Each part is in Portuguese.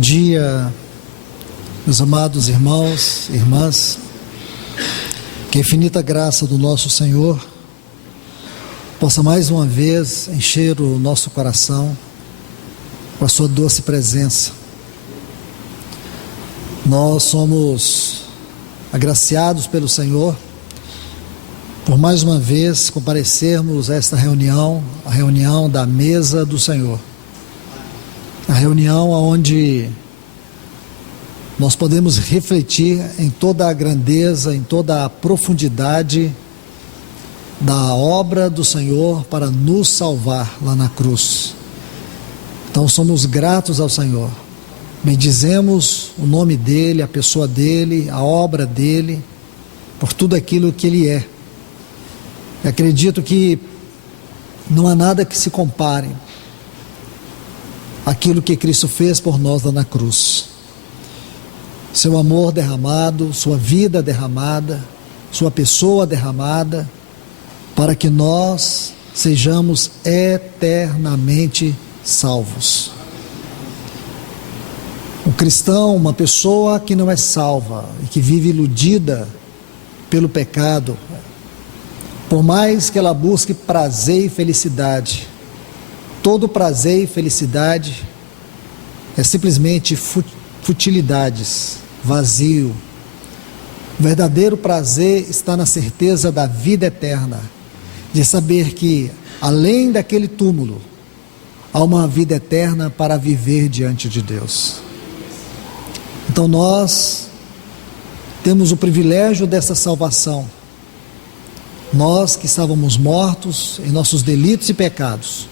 Bom dia, meus amados irmãos e irmãs. Que a infinita graça do nosso Senhor possa mais uma vez encher o nosso coração com a sua doce presença. Nós somos agraciados pelo Senhor por mais uma vez comparecermos a esta reunião, a reunião da mesa do Senhor. A reunião onde nós podemos refletir em toda a grandeza, em toda a profundidade da obra do Senhor para nos salvar lá na cruz. Então somos gratos ao Senhor, bendizemos o nome dEle, a pessoa dEle, a obra dEle, por tudo aquilo que Ele é. Eu acredito que não há nada que se compare àquilo que Cristo fez por nós lá na cruz. Seu amor derramado, sua vida derramada, sua pessoa derramada, para que nós sejamos eternamente salvos. Um cristão, uma pessoa que não é salva e que vive iludida pelo pecado, por mais que ela busque prazer e felicidade, todo prazer e felicidade é simplesmente futilidades, vazio. O verdadeiro prazer está na certeza da vida eterna, de saber que além daquele túmulo há uma vida eterna para viver diante de Deus. Então nós temos o privilégio dessa salvação. Nós que estávamos mortos em nossos delitos e pecados,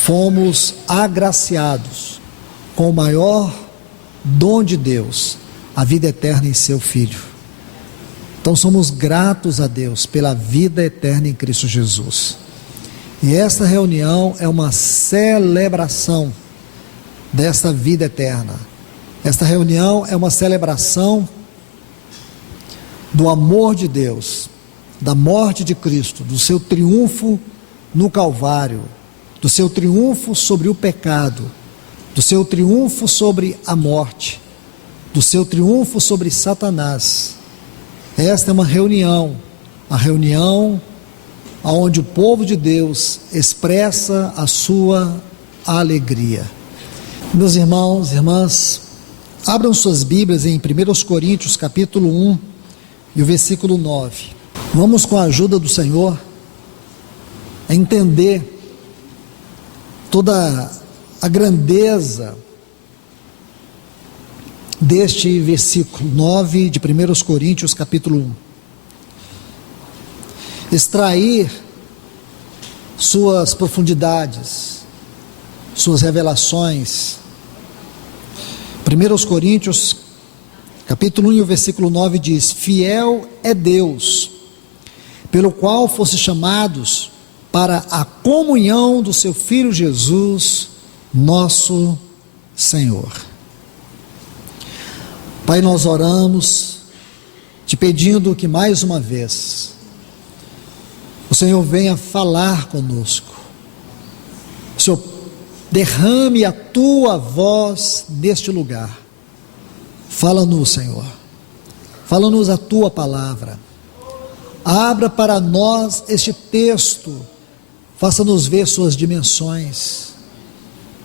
fomos agraciados com o maior dom de Deus, a vida eterna em seu Filho. Então somos gratos a Deus pela vida eterna em Cristo Jesus. E esta reunião é uma celebração desta vida eterna. Esta reunião é uma celebração do amor de Deus, da morte de Cristo, do seu triunfo no Calvário, do seu triunfo sobre o pecado, do seu triunfo sobre a morte, do seu triunfo sobre Satanás. Esta é uma reunião, a reunião onde o povo de Deus expressa a sua alegria. Meus irmãos e irmãs, abram suas Bíblias em 1 Coríntios capítulo 1 e o versículo 9. Vamos, com a ajuda do Senhor, entender toda a grandeza deste versículo 9 de 1 Coríntios capítulo 1. Extrair suas profundidades, suas revelações. 1 Coríntios capítulo 1 e o versículo 9 diz: Fiel é Deus, pelo qual fosse chamados para a comunhão do seu Filho Jesus, nosso Senhor. Pai, nós oramos, te pedindo que mais uma vez, o Senhor venha falar conosco. O Senhor derrame a tua voz neste lugar. Fala-nos, Senhor. Fala-nos a tua palavra. Abra para nós este texto. Faça-nos ver suas dimensões.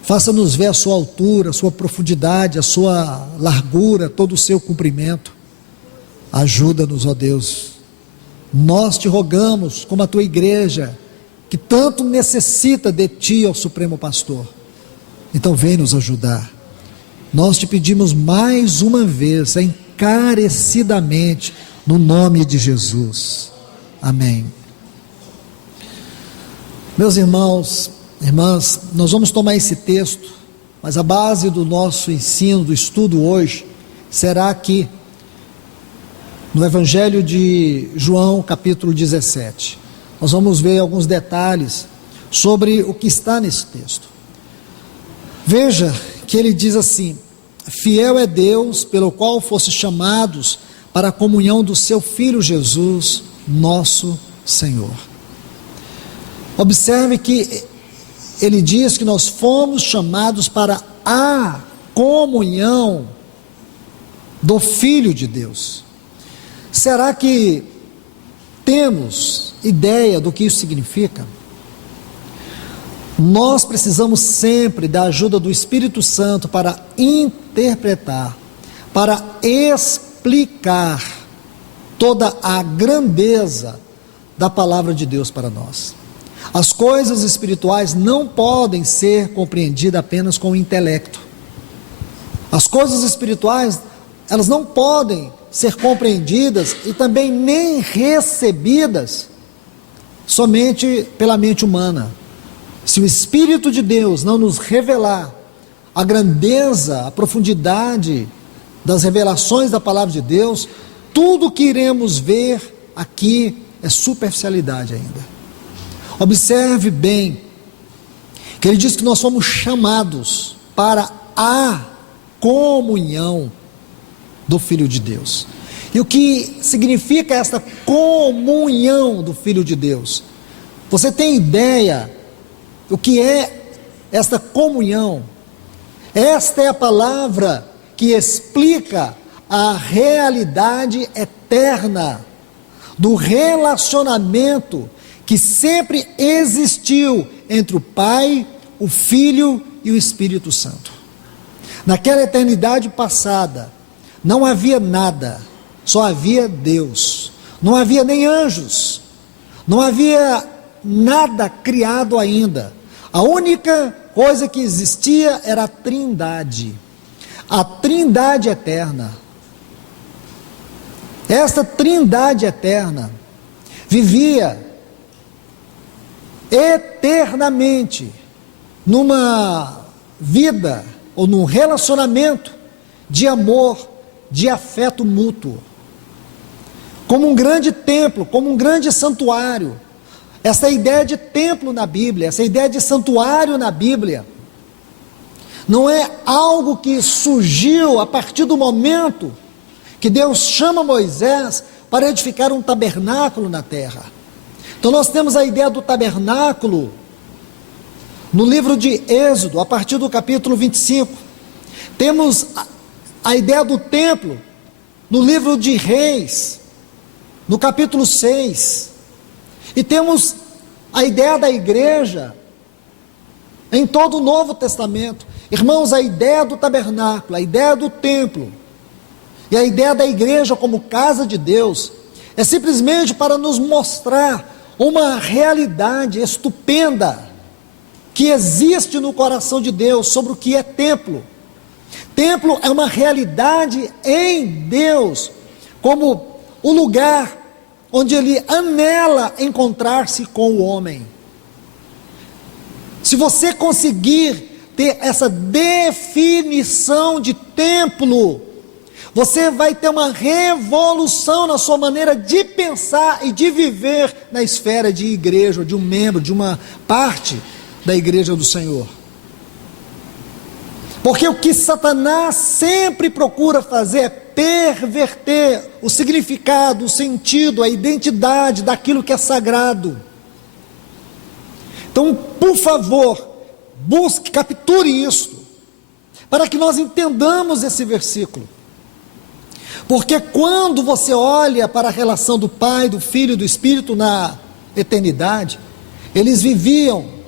Faça-nos ver a sua altura, a sua profundidade, a sua largura, todo o seu comprimento. Ajuda-nos, ó Deus. Nós te rogamos, como a tua igreja, que tanto necessita de ti, ó Supremo Pastor. Então vem nos ajudar. Nós te pedimos mais uma vez, encarecidamente, no nome de Jesus. Amém. Meus irmãos, irmãs, nós vamos tomar esse texto, mas a base do nosso ensino, do estudo hoje, será aqui, no Evangelho de João, capítulo 17. Nós vamos ver alguns detalhes sobre o que está nesse texto. Veja que ele diz assim: Fiel é Deus, pelo qual fosse chamados para a comunhão do seu Filho Jesus, nosso Senhor. Observe que ele diz que nós fomos chamados para a comunhão do Filho de Deus. Será que temos ideia do que isso significa? Nós precisamos sempre da ajuda do Espírito Santo para interpretar, para explicar toda a grandeza da palavra de Deus para nós. As coisas espirituais não podem ser compreendidas apenas com o intelecto. As coisas espirituais, elas não podem ser compreendidas e também nem recebidas somente pela mente humana. Se o Espírito de Deus não nos revelar a grandeza, a profundidade das revelações da palavra de Deus, tudo que iremos ver aqui é superficialidade ainda. Observe bem que ele diz que nós somos chamados para a comunhão do Filho de Deus. E o que significa esta comunhão do Filho de Deus? Você tem ideia o que é esta comunhão? Esta é a palavra que explica a realidade eterna do relacionamento que sempre existiu entre o Pai, o Filho e o Espírito Santo. Naquela eternidade passada, não havia nada, só havia Deus. Não havia nem anjos, não havia nada criado ainda. A única coisa que existia era a Trindade, a Trindade eterna. Esta Trindade eterna vivia eternamente numa vida ou num relacionamento de amor, de afeto mútuo, como um grande templo, como um grande santuário. Essa ideia de templo na Bíblia, essa ideia de santuário na Bíblia, não é algo que surgiu a partir do momento que Deus chama Moisés para edificar um tabernáculo na terra. Então nós temos a ideia do tabernáculo no livro de Êxodo, a partir do capítulo 25. Temos a ideia do templo no livro de Reis, no capítulo 6. E temos a ideia da igreja em todo o Novo Testamento. Irmãos, a ideia do tabernáculo, a ideia do templo e a ideia da igreja como casa de Deus é simplesmente para nos mostrar uma realidade estupenda que existe no coração de Deus sobre o que é templo. Templo é uma realidade em Deus, como o lugar onde Ele anela encontrar-se com o homem. Se você conseguir ter essa definição de templo, você vai ter uma revolução na sua maneira de pensar e de viver na esfera de igreja, de um membro, de uma parte da igreja do Senhor. Porque o que Satanás sempre procura fazer é perverter o significado, o sentido, a identidade daquilo que é sagrado. Então, por favor, busque, capture isso, para que nós entendamos esse versículo. Porque quando você olha para a relação do Pai, do Filho e do Espírito na eternidade, eles viviam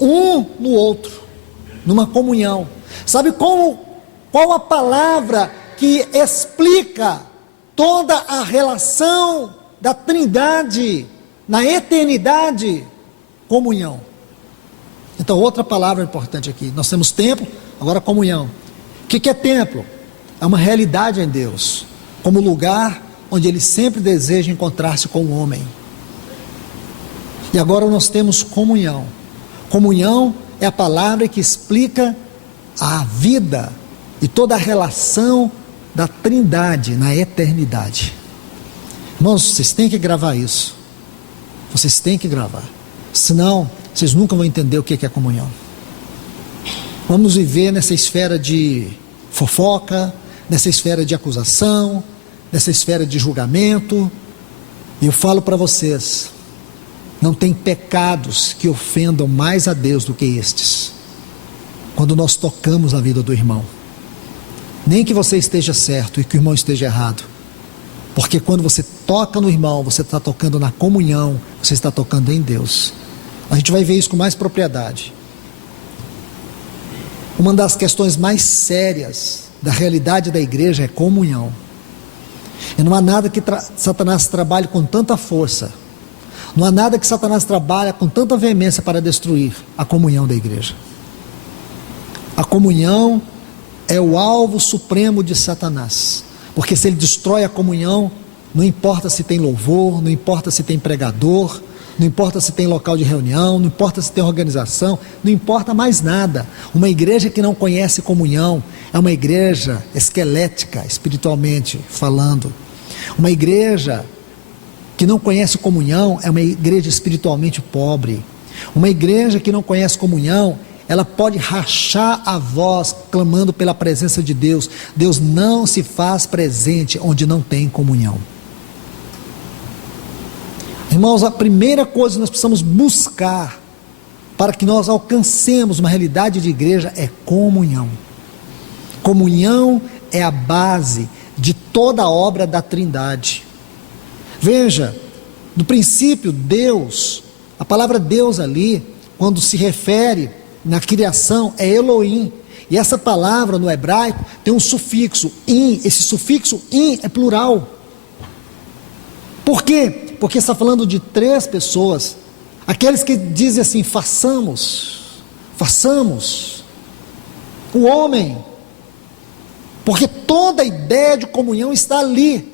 um no outro, numa comunhão. Sabe qual a palavra que explica toda a relação da Trindade na eternidade? Comunhão. Então, outra palavra importante aqui. Nós temos templo, agora comunhão. O que é templo? É uma realidade em Deus, como lugar onde Ele sempre deseja encontrar-se com o homem. E agora nós temos comunhão. Comunhão é a palavra que explica a vida e toda a relação da Trindade na eternidade. Irmãos, vocês têm que gravar isso. Vocês têm que gravar. Senão, vocês nunca vão entender o que é comunhão. Vamos viver nessa esfera de fofoca, nessa esfera de acusação, nessa esfera de julgamento. E eu falo para vocês, não tem pecados que ofendam mais a Deus do que estes. Quando nós tocamos na vida do irmão, Nem que você esteja certo e que o irmão esteja errado. Porque quando você toca no irmão, você está tocando na comunhão, você está tocando em Deus. A gente vai ver isso com mais propriedade. Uma das questões mais sérias da realidade da igreja é comunhão. E não há nada que Satanás trabalhe com tanta força, não há nada que Satanás trabalhe com tanta veemência para destruir a comunhão da igreja. A comunhão é o alvo supremo de Satanás, porque se ele destrói a comunhão, não importa se tem louvor, não importa se tem pregador, não importa se tem local de reunião, não importa se tem organização, não importa mais nada. Uma igreja que não conhece comunhão é uma igreja esquelética, espiritualmente falando. Uma igreja que não conhece comunhão é uma igreja espiritualmente pobre. Uma igreja que não conhece comunhão, ela pode rachar a voz clamando pela presença de Deus. Deus não se faz presente onde não tem comunhão. Irmãos, a primeira coisa que nós precisamos buscar para que nós alcancemos uma realidade de igreja é comunhão. Comunhão é a base de toda a obra da Trindade. Veja, no princípio Deus, a palavra Deus ali, quando se refere na criação, é Elohim. E essa palavra no hebraico tem um sufixo, in. Esse sufixo in é plural. Por quê? Porque está falando de três pessoas. Aqueles que dizem assim, façamos. O homem. Porque toda a ideia de comunhão está ali.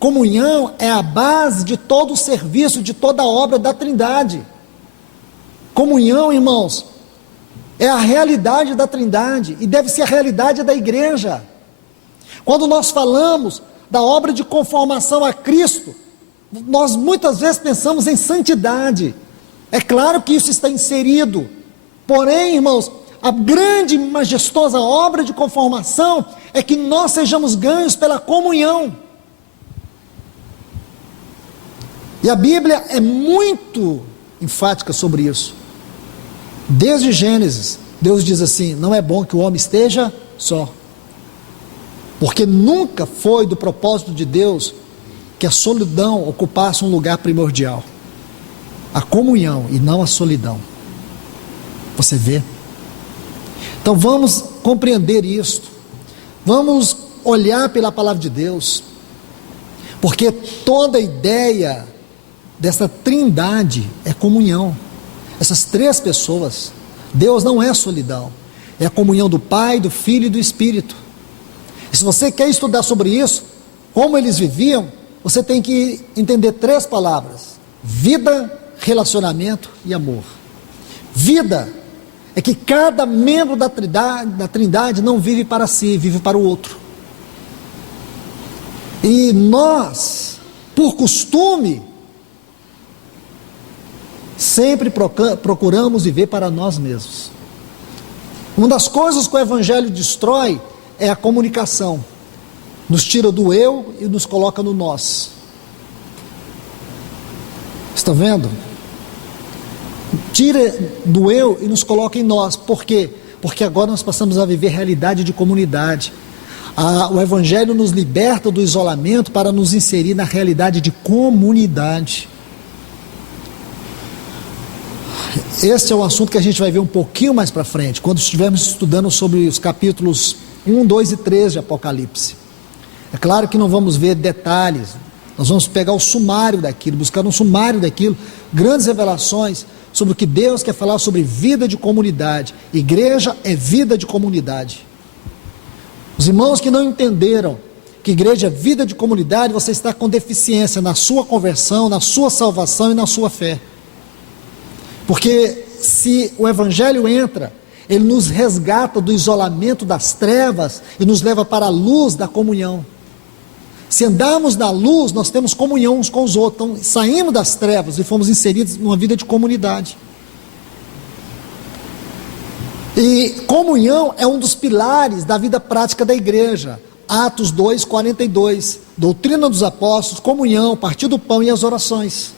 Comunhão é a base de todo o serviço, de toda a obra da Trindade. Comunhão, irmãos, é a realidade da Trindade e deve ser a realidade da igreja. Quando nós falamos da obra de conformação a Cristo, nós muitas vezes pensamos em santidade. É claro que isso está inserido. Porém, irmãos, a grande e majestosa obra de conformação é que nós sejamos ganhos pela comunhão. E a Bíblia é muito enfática sobre isso. Desde Gênesis, Deus diz assim: não é bom que o homem esteja só. Porque nunca foi do propósito de Deus que a solidão ocupasse um lugar primordial. A comunhão e não a solidão. Você vê? Então vamos compreender isto. Vamos olhar pela palavra de Deus. Porque toda a ideia dessa trindade é comunhão. Essas três pessoas, Deus não é solidão. É a comunhão do Pai, do Filho e do Espírito. E se você quer estudar sobre isso, como eles viviam, você tem que entender três palavras: vida, relacionamento e amor. Vida é que cada membro da Trindade não vive para si, vive para o outro. E nós, por costume, sempre procuramos viver para nós mesmos. Uma das coisas que o Evangelho destrói é a comunicação. Nos tira do eu e nos coloca no nós. Estão vendo? Tira do eu e nos coloca em nós. Por quê? Porque agora nós passamos a viver realidade de comunidade. O Evangelho nos liberta do isolamento para nos inserir na realidade de comunidade. Este é um assunto que a gente vai ver um pouquinho mais para frente, quando estivermos estudando sobre os capítulos 1, 2 e 3 de Apocalipse. É claro que não vamos ver detalhes, nós vamos pegar o sumário daquilo, buscar um sumário daquilo, grandes revelações sobre o que Deus quer falar sobre vida de comunidade. Igreja é vida de comunidade. Os irmãos que não entenderam que igreja é vida de comunidade, você está com deficiência na sua conversão, na sua salvação e na sua fé. Porque se o Evangelho entra, ele nos resgata do isolamento das trevas e nos leva para a luz da comunhão. Se andarmos na luz, nós temos comunhão uns com os outros. Então, saímos das trevas e fomos inseridos numa vida de comunidade. E comunhão é um dos pilares da vida prática da igreja. Atos 2, 42. Doutrina dos apóstolos, comunhão, partir do pão e as orações.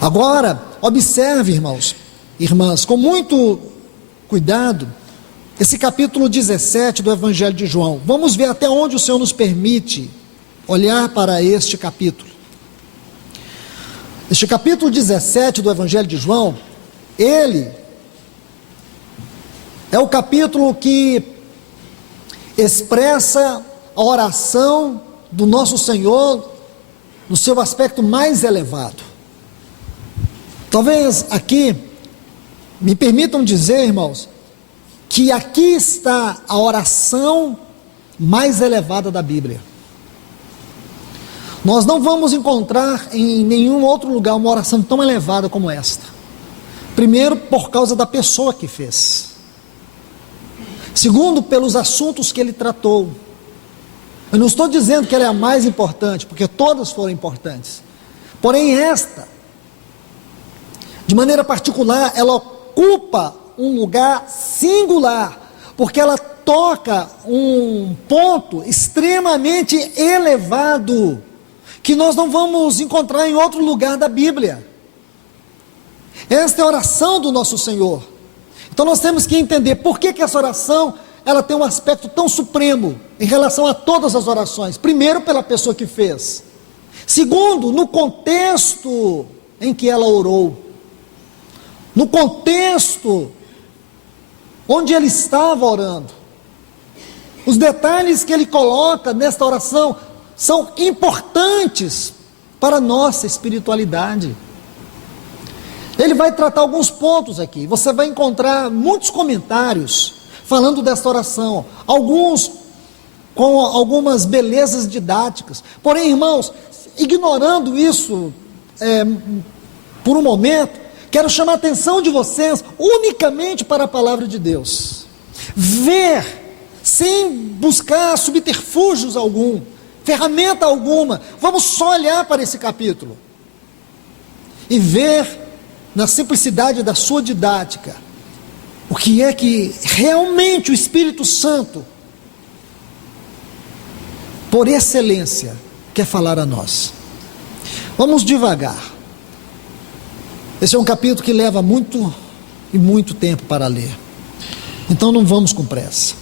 Agora, observe, irmãos, irmãs, com muito cuidado, esse capítulo 17 do Evangelho de João. Vamos ver até onde o Senhor nos permite olhar para este capítulo. Este capítulo 17 do Evangelho de João, ele é o capítulo que expressa a oração do nosso Senhor no seu aspecto mais elevado. Talvez aqui, me permitam dizer, irmãos, que aqui está a oração mais elevada da Bíblia. Nós não vamos encontrar em nenhum outro lugar uma oração tão elevada como esta. Primeiro, por causa da pessoa que fez. Segundo, pelos assuntos que ele tratou. Eu não estou dizendo que ela é a mais importante, porque todas foram importantes. Porém, esta, de maneira particular, ela ocupa um lugar singular, porque ela toca um ponto extremamente elevado, que nós não vamos encontrar em outro lugar da Bíblia. Esta é a oração do nosso Senhor. Então nós temos que entender por que essa oração, ela tem um aspecto tão supremo em relação a todas as orações. Primeiro, pela pessoa que fez. Segundo, no contexto em que ela orou. No contexto onde ele estava orando. Os detalhes que ele coloca nesta oração são importantes para a nossa espiritualidade. Ele vai tratar alguns pontos aqui. Você vai encontrar muitos comentários falando desta oração, alguns com algumas belezas didáticas. Porém, irmãos, ignorando isso por um momento, quero chamar a atenção de vocês unicamente para a palavra de Deus. Ver, sem buscar subterfúgios algum, ferramenta alguma. Vamos só olhar para esse capítulo e ver, na simplicidade da sua didática, o que é que realmente o Espírito Santo, por excelência, quer falar a nós. Vamos devagar. Esse é um capítulo que leva muito e muito tempo para ler. Então não vamos com pressa.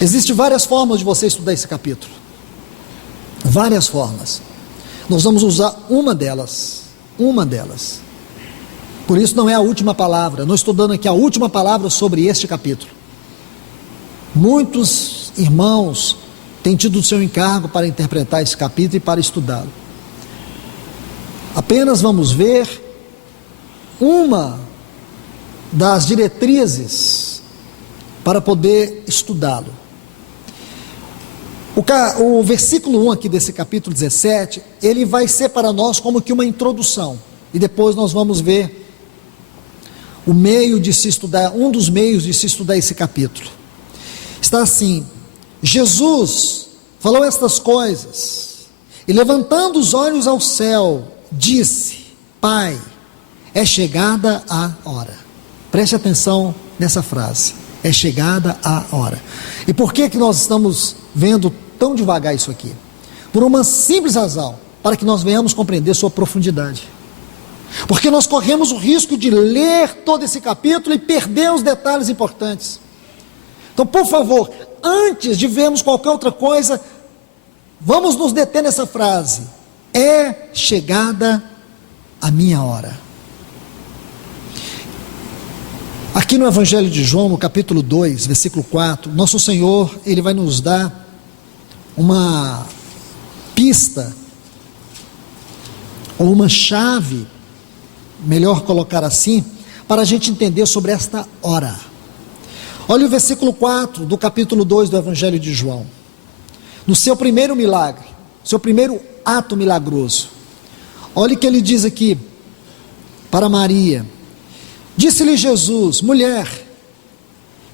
Existem várias formas de você estudar esse capítulo. Várias formas. Nós vamos usar uma delas. Uma delas. Por isso não é a última palavra. Não estou dando aqui a última palavra sobre este capítulo. Muitos irmãos têm tido o seu encargo para interpretar esse capítulo e para estudá-lo. Apenas vamos ver uma das diretrizes para poder estudá-lo. O versículo 1 aqui desse capítulo 17, ele vai ser para nós como que uma introdução, e depois nós vamos ver o meio de se estudar, um dos meios de se estudar esse capítulo. Está assim: Jesus falou estas coisas, e levantando os olhos ao céu, disse: Pai, é chegada a hora. Preste atenção nessa frase: é chegada a hora. E por que nós estamos vendo tão devagar isso aqui? Por uma simples razão: para que nós venhamos compreender sua profundidade. Porque nós corremos o risco de ler todo esse capítulo e perder os detalhes importantes. Então, por favor, antes de vermos qualquer outra coisa, vamos nos deter nessa frase: é chegada a minha hora. Aqui no Evangelho de João, no capítulo 2, versículo 4, nosso Senhor, ele vai nos dar uma pista, ou uma chave, melhor colocar assim, para a gente entender sobre esta hora. Olha o versículo 4 do capítulo 2 do Evangelho de João. No seu primeiro milagre, seu primeiro ato milagroso, olha o que ele diz aqui para Maria. Disse-lhe Jesus: mulher,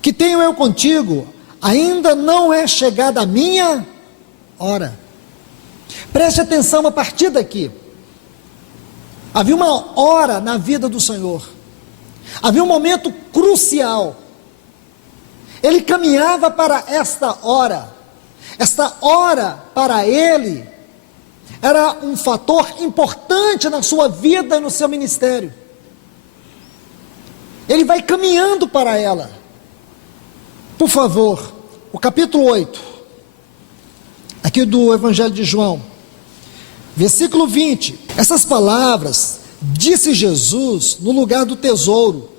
que tenho eu contigo, ainda não é chegada a minha hora. Preste atenção a partir daqui. Havia uma hora na vida do Senhor, havia um momento crucial. Ele caminhava para esta hora para ele era um fator importante na sua vida e no seu ministério. Ele vai caminhando para ela. Por favor, o capítulo 8, aqui do Evangelho de João, versículo 20. Essas palavras disse Jesus no lugar do tesouro,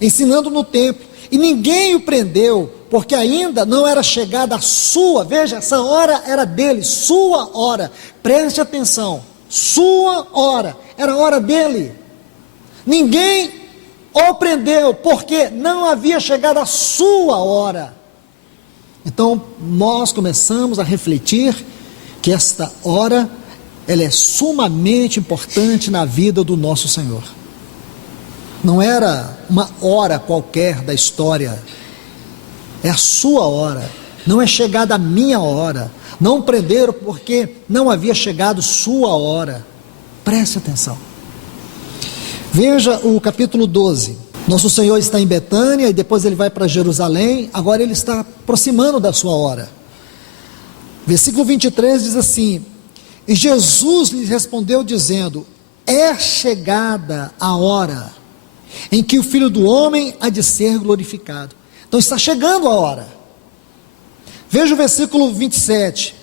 ensinando no templo, e ninguém o prendeu, porque ainda não era chegada a sua, veja, essa hora era dele, sua hora, preste atenção, sua hora, era a hora dele. Ninguém o prendeu, porque não havia chegado a sua hora. Então nós começamos a refletir que esta hora, ela é sumamente importante na vida do nosso Senhor. Não era uma hora qualquer da história, é a sua hora, não é chegada a minha hora. Não prenderam porque não havia chegado sua hora. Preste atenção. Veja o capítulo 12. Nosso Senhor está em Betânia e depois ele vai para Jerusalém. Agora ele está aproximando da sua hora. Versículo 23 diz assim: e Jesus lhes respondeu dizendo: é chegada a hora em que o Filho do Homem há de ser glorificado. Então está chegando a hora. Veja o versículo 27.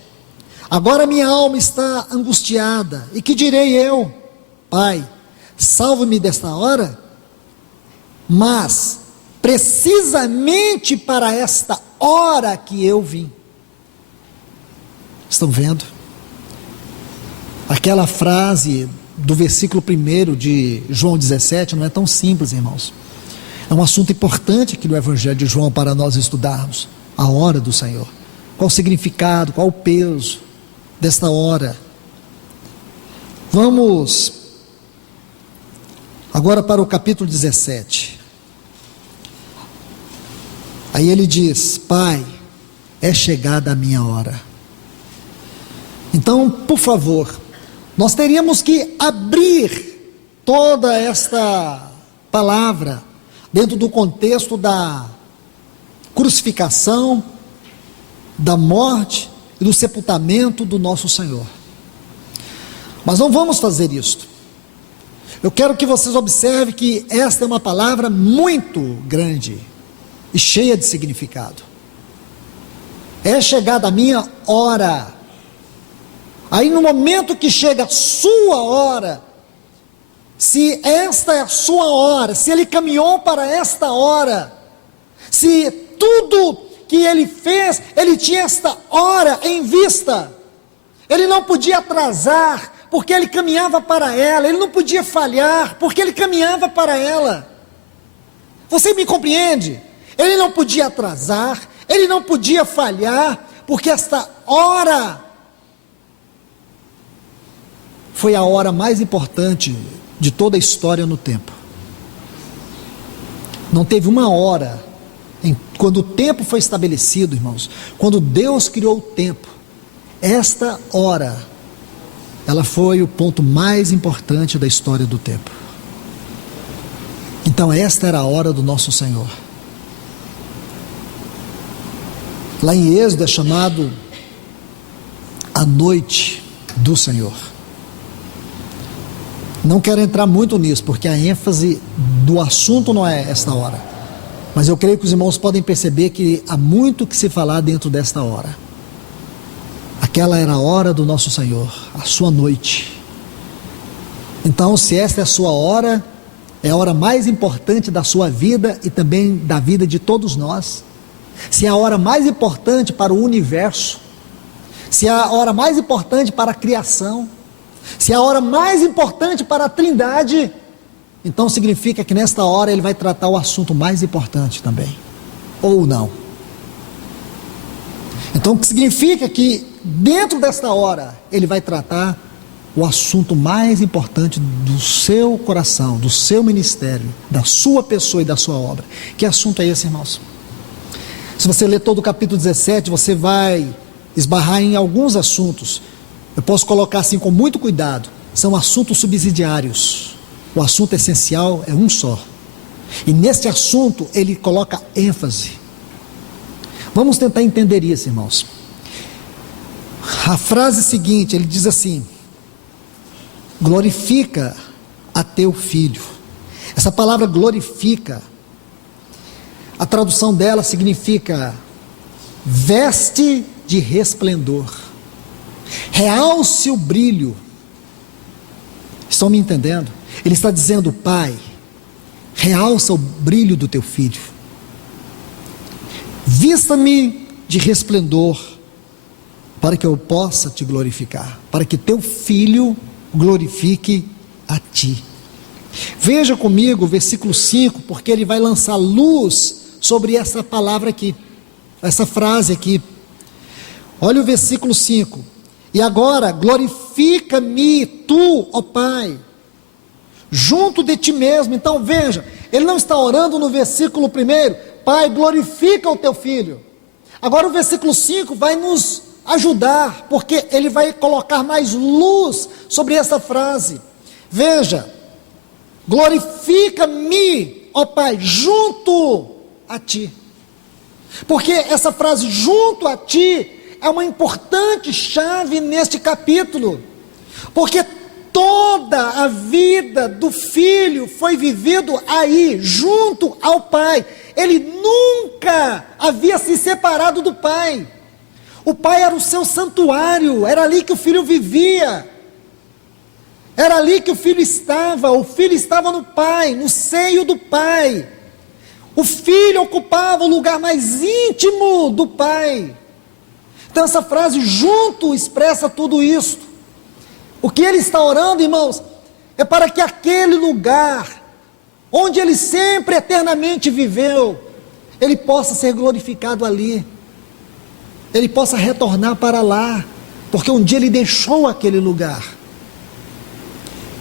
Agora minha alma está angustiada, e que direi eu? Pai, salva-me desta hora. Mas precisamente para esta hora que eu vim. Estão vendo? Aquela frase do versículo 1 de João 17 não é tão simples, irmãos. É um assunto importante aqui no Evangelho de João para nós estudarmos. A hora do Senhor. Qual o significado, qual o peso desta hora. Vamos agora para o capítulo 17. Aí ele diz: Pai, é chegada a minha hora. Então, por favor, nós teríamos que abrir toda esta palavra dentro do contexto da crucificação, da morte e do sepultamento do nosso Senhor. Mas não vamos fazer isto. Eu quero que vocês observem que esta é uma palavra muito grande e cheia de significado. É chegada a minha hora. Aí no momento que chega a sua hora, se esta é a sua hora, se ele caminhou para esta hora, se tudo que ele fez, ele tinha esta hora em vista, ele não podia atrasar, porque ele caminhava para ela, ele não podia falhar, porque ele caminhava para ela. Você me compreende? Ele não podia atrasar, ele não podia falhar, porque esta hora foi a hora mais importante de toda a história no tempo. Não teve uma hora, quando o tempo foi estabelecido, irmãos, quando Deus criou o tempo, esta hora, ela foi o ponto mais importante da história do tempo. Então esta era a hora do nosso Senhor. Lá em Êxodo é chamado a noite do Senhor. Não quero entrar muito nisso, porque a ênfase do assunto não é esta hora. Mas eu creio que os irmãos podem perceber que há muito que se falar dentro desta hora. Aquela era a hora do nosso Senhor, a sua noite. Então, se esta é a sua hora, é a hora mais importante da sua vida e também da vida de todos nós. Se é a hora mais importante para o universo, se é a hora mais importante para a criação, se é a hora mais importante para a Trindade, então significa que nesta hora ele vai tratar o assunto mais importante também, ou não. Então o que significa que dentro desta hora ele vai tratar o assunto mais importante do seu coração, do seu ministério, da sua pessoa e da sua obra. Que assunto é esse, irmãos? Se você ler todo o capítulo 17, você vai esbarrar em alguns assuntos. Eu posso colocar assim com muito cuidado. São assuntos subsidiários. O assunto essencial é um só. E neste assunto ele coloca ênfase. Vamos tentar entender isso, irmãos. A frase seguinte, ele diz assim: glorifica a teu filho. Essa palavra glorifica, A tradução dela significa veste de resplendor, realce o brilho. Estão me entendendo? Ele está dizendo: Pai, realça o brilho do teu filho, vista-me de resplendor, para que eu possa te glorificar, para que teu filho glorifique a ti. Veja comigo o versículo 5, porque ele vai lançar luz sobre essa palavra aqui, essa frase aqui. Olha o versículo 5: e agora glorifica-me tu, ó Pai, junto de ti mesmo. Então veja, ele não está orando no versículo 1, Pai, glorifica o teu filho. Agora o versículo 5 vai nos ajudar, porque ele vai colocar mais luz sobre essa frase. Veja, glorifica-me, ó Pai, junto a ti. Porque essa frase, junto a ti, é uma importante chave neste capítulo, porque toda a vida do filho foi vivido aí, junto ao pai. Ele nunca havia se separado do pai. O pai era o seu santuário, era ali que o filho vivia, era ali que o filho estava no pai, no seio do pai. O filho ocupava o lugar mais íntimo do pai. Então essa frase junto expressa tudo isso. O que ele está orando, irmãos, é para que aquele lugar, onde ele sempre eternamente viveu, ele possa ser glorificado ali, ele possa retornar para lá, porque um dia ele deixou aquele lugar.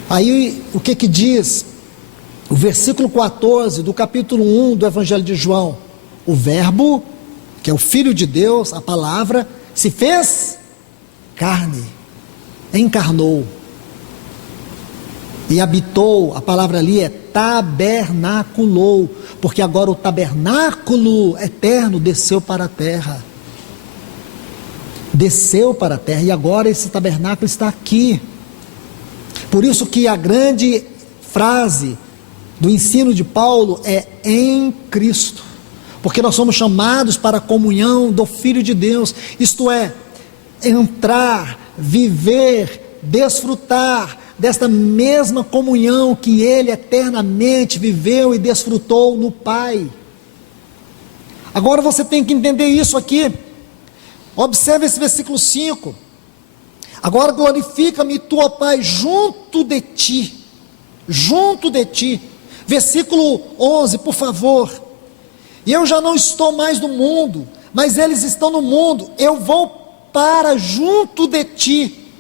Aí o que diz o versículo 14 do capítulo 1 do Evangelho de João? O verbo, que é o Filho de Deus, a palavra, se fez carne, encarnou e habitou. A palavra ali é tabernaculou, porque agora o tabernáculo eterno desceu para a terra, e agora esse tabernáculo está aqui. Por isso que a grande frase do ensino de Paulo é em Cristo, porque nós somos chamados para a comunhão do Filho de Deus, isto é, entrar, viver, desfrutar desta mesma comunhão que ele eternamente viveu e desfrutou no Pai. Agora você tem que entender isso aqui. Observe esse versículo 5. Agora glorifica-me tu, ó Pai, junto de ti. Versículo 11, por favor. E eu já não estou mais no mundo, mas eles estão no mundo, eu vou para junto de ti.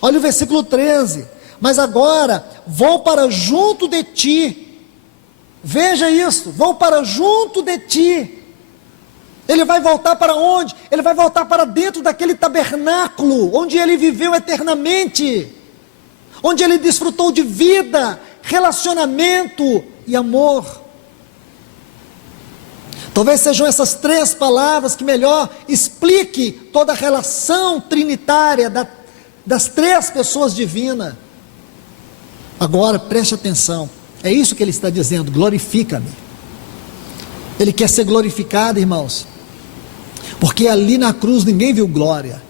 Olha o versículo 13, mas agora vou para junto de ti. Veja isso, vou para junto de ti. Ele vai voltar para onde? Ele vai voltar para dentro daquele tabernáculo, onde ele viveu eternamente, onde ele desfrutou de vida, relacionamento e amor. Talvez sejam essas três palavras que melhor explique toda a relação trinitária das três pessoas divinas. Agora preste atenção, é isso que ele está dizendo: glorifica-me. Ele quer ser glorificado, irmãos, porque ali na cruz ninguém viu glória.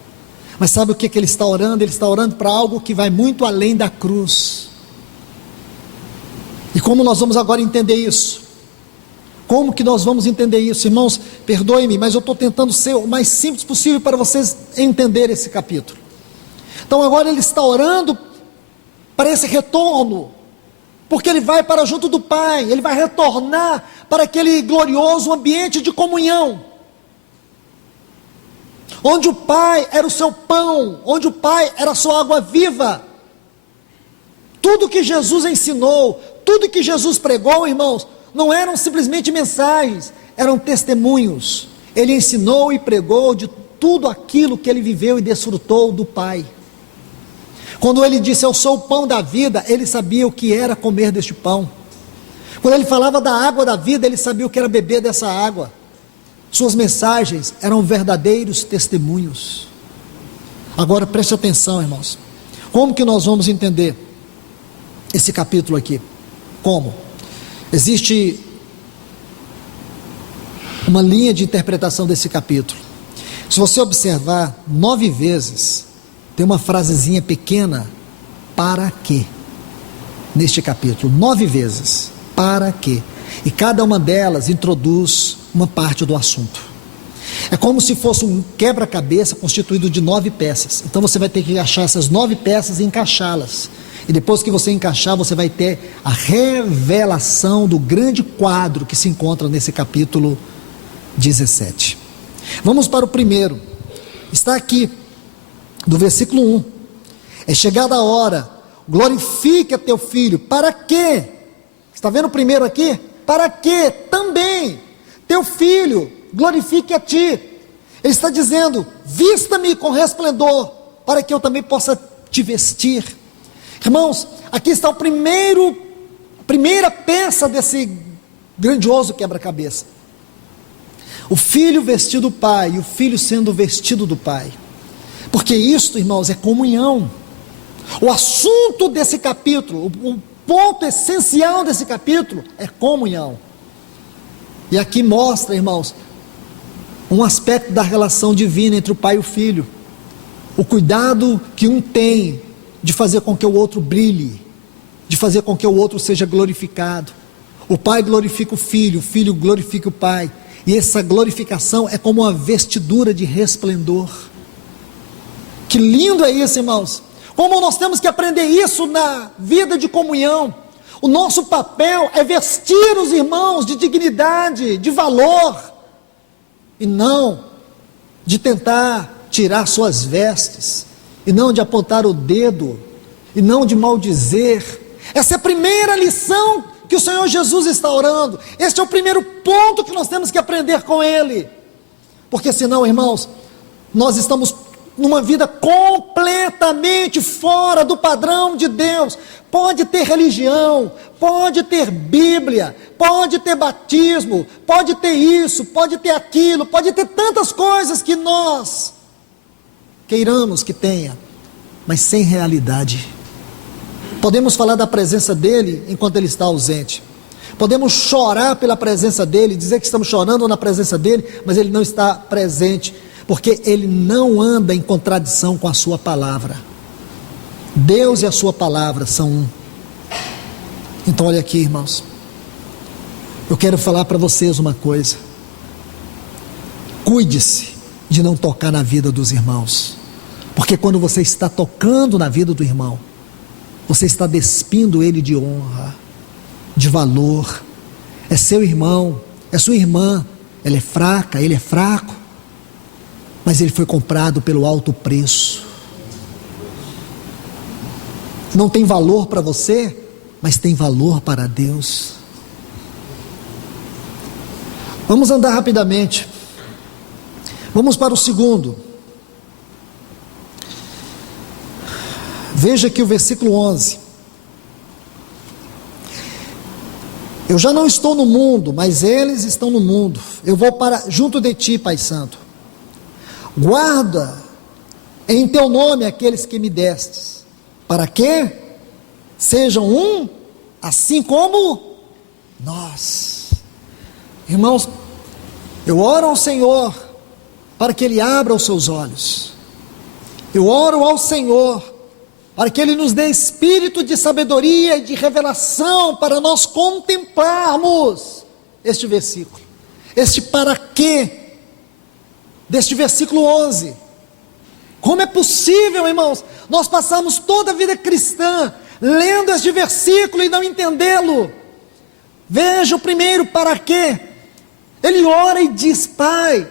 Mas sabe o que ele está orando? Ele está orando para algo que vai muito além da cruz. E como nós vamos agora entender isso? Como que nós vamos entender isso? Irmãos, perdoem-me, mas eu estou tentando ser o mais simples possível para vocês entenderem esse capítulo. Então agora ele está orando para esse retorno, porque ele vai para junto do Pai, ele vai retornar para aquele glorioso ambiente de comunhão, onde o Pai era o seu pão, onde o Pai era a sua água viva. Tudo que Jesus ensinou, tudo que Jesus pregou, irmãos, não eram simplesmente mensagens, eram testemunhos. Ele ensinou e pregou de tudo aquilo que ele viveu e desfrutou do Pai. Quando ele disse: eu sou o pão da vida, ele sabia o que era comer deste pão. Quando ele falava da água da vida, ele sabia o que era beber dessa água. Suas mensagens eram verdadeiros testemunhos. Agora preste atenção, irmãos. Como que nós vamos entender esse capítulo aqui? Como? Existe uma linha de interpretação desse capítulo. Se você observar 9 vezes, tem uma frasezinha pequena, para quê? Neste capítulo, 9 vezes, para quê? E cada uma delas introduz uma parte do assunto. É como se fosse um quebra-cabeça constituído de 9 peças. Então você vai ter que achar essas 9 peças e encaixá-las. E depois que você encaixar, você vai ter a revelação do grande quadro que se encontra nesse capítulo 17. Vamos para o primeiro. Está aqui, do versículo 1. É chegada a hora, glorifique a teu filho. Para quê? Está vendo o primeiro aqui? Para quê? Também teu filho glorifique a ti. Ele está dizendo, vista-me com resplendor, para que eu também possa te vestir. Irmãos, aqui está a primeira peça desse grandioso quebra-cabeça. O filho vestido do pai, e o filho sendo vestido do pai. Porque isto, irmãos, é comunhão. O assunto desse capítulo, o ponto essencial desse capítulo é comunhão. E aqui mostra, irmãos, um aspecto da relação divina entre o pai e o filho. O cuidado que um tem de fazer com que o outro brilhe, de fazer com que o outro seja glorificado. O pai glorifica o filho glorifica o pai. E essa glorificação é como uma vestidura de resplendor. Que lindo é isso, irmãos. Como nós temos que aprender isso na vida de comunhão. O nosso papel é vestir os irmãos de dignidade, de valor, e não de tentar tirar suas vestes, e não de apontar o dedo, e não de maldizer. Essa é a primeira lição que o Senhor Jesus está orando. Este é o primeiro ponto que nós temos que aprender com Ele, porque senão, irmãos, nós estamos numa vida completamente fora do padrão de Deus. Pode ter religião, pode ter Bíblia, pode ter batismo, pode ter isso, pode ter aquilo, pode ter tantas coisas que nós queiramos que tenha, mas sem realidade. Podemos falar da presença dele enquanto ele está ausente. Podemos chorar pela presença dele, dizer que estamos chorando na presença dele, mas ele não está presente, porque ele não anda em contradição com a sua palavra. Deus e a sua palavra são um. Então olha aqui, irmãos, eu quero falar para vocês uma coisa. Cuide-se de não tocar na vida dos irmãos, porque quando você está tocando na vida do irmão, você está despindo ele de honra, de valor. É seu irmão, é sua irmã, ela é fraca, ele é fraco, mas ele foi comprado pelo alto preço. Não tem valor para você, mas tem valor para Deus. Vamos andar rapidamente. Vamos para o segundo. Veja aqui o versículo 11. Eu já não estou no mundo, mas eles estão no mundo. Eu vou para junto de ti, Pai Santo. Guarda em teu nome aqueles que me destes, para que sejam um, assim como nós. Irmãos, eu oro ao Senhor para que Ele abra os seus olhos. Eu oro ao Senhor para que Ele nos dê espírito de sabedoria e de revelação para nós contemplarmos este versículo, este para quê deste versículo 11. Como é possível, irmãos, nós passamos toda a vida cristã lendo este versículo e não entendê-lo? Veja o primeiro para quê. Ele ora e diz: Pai,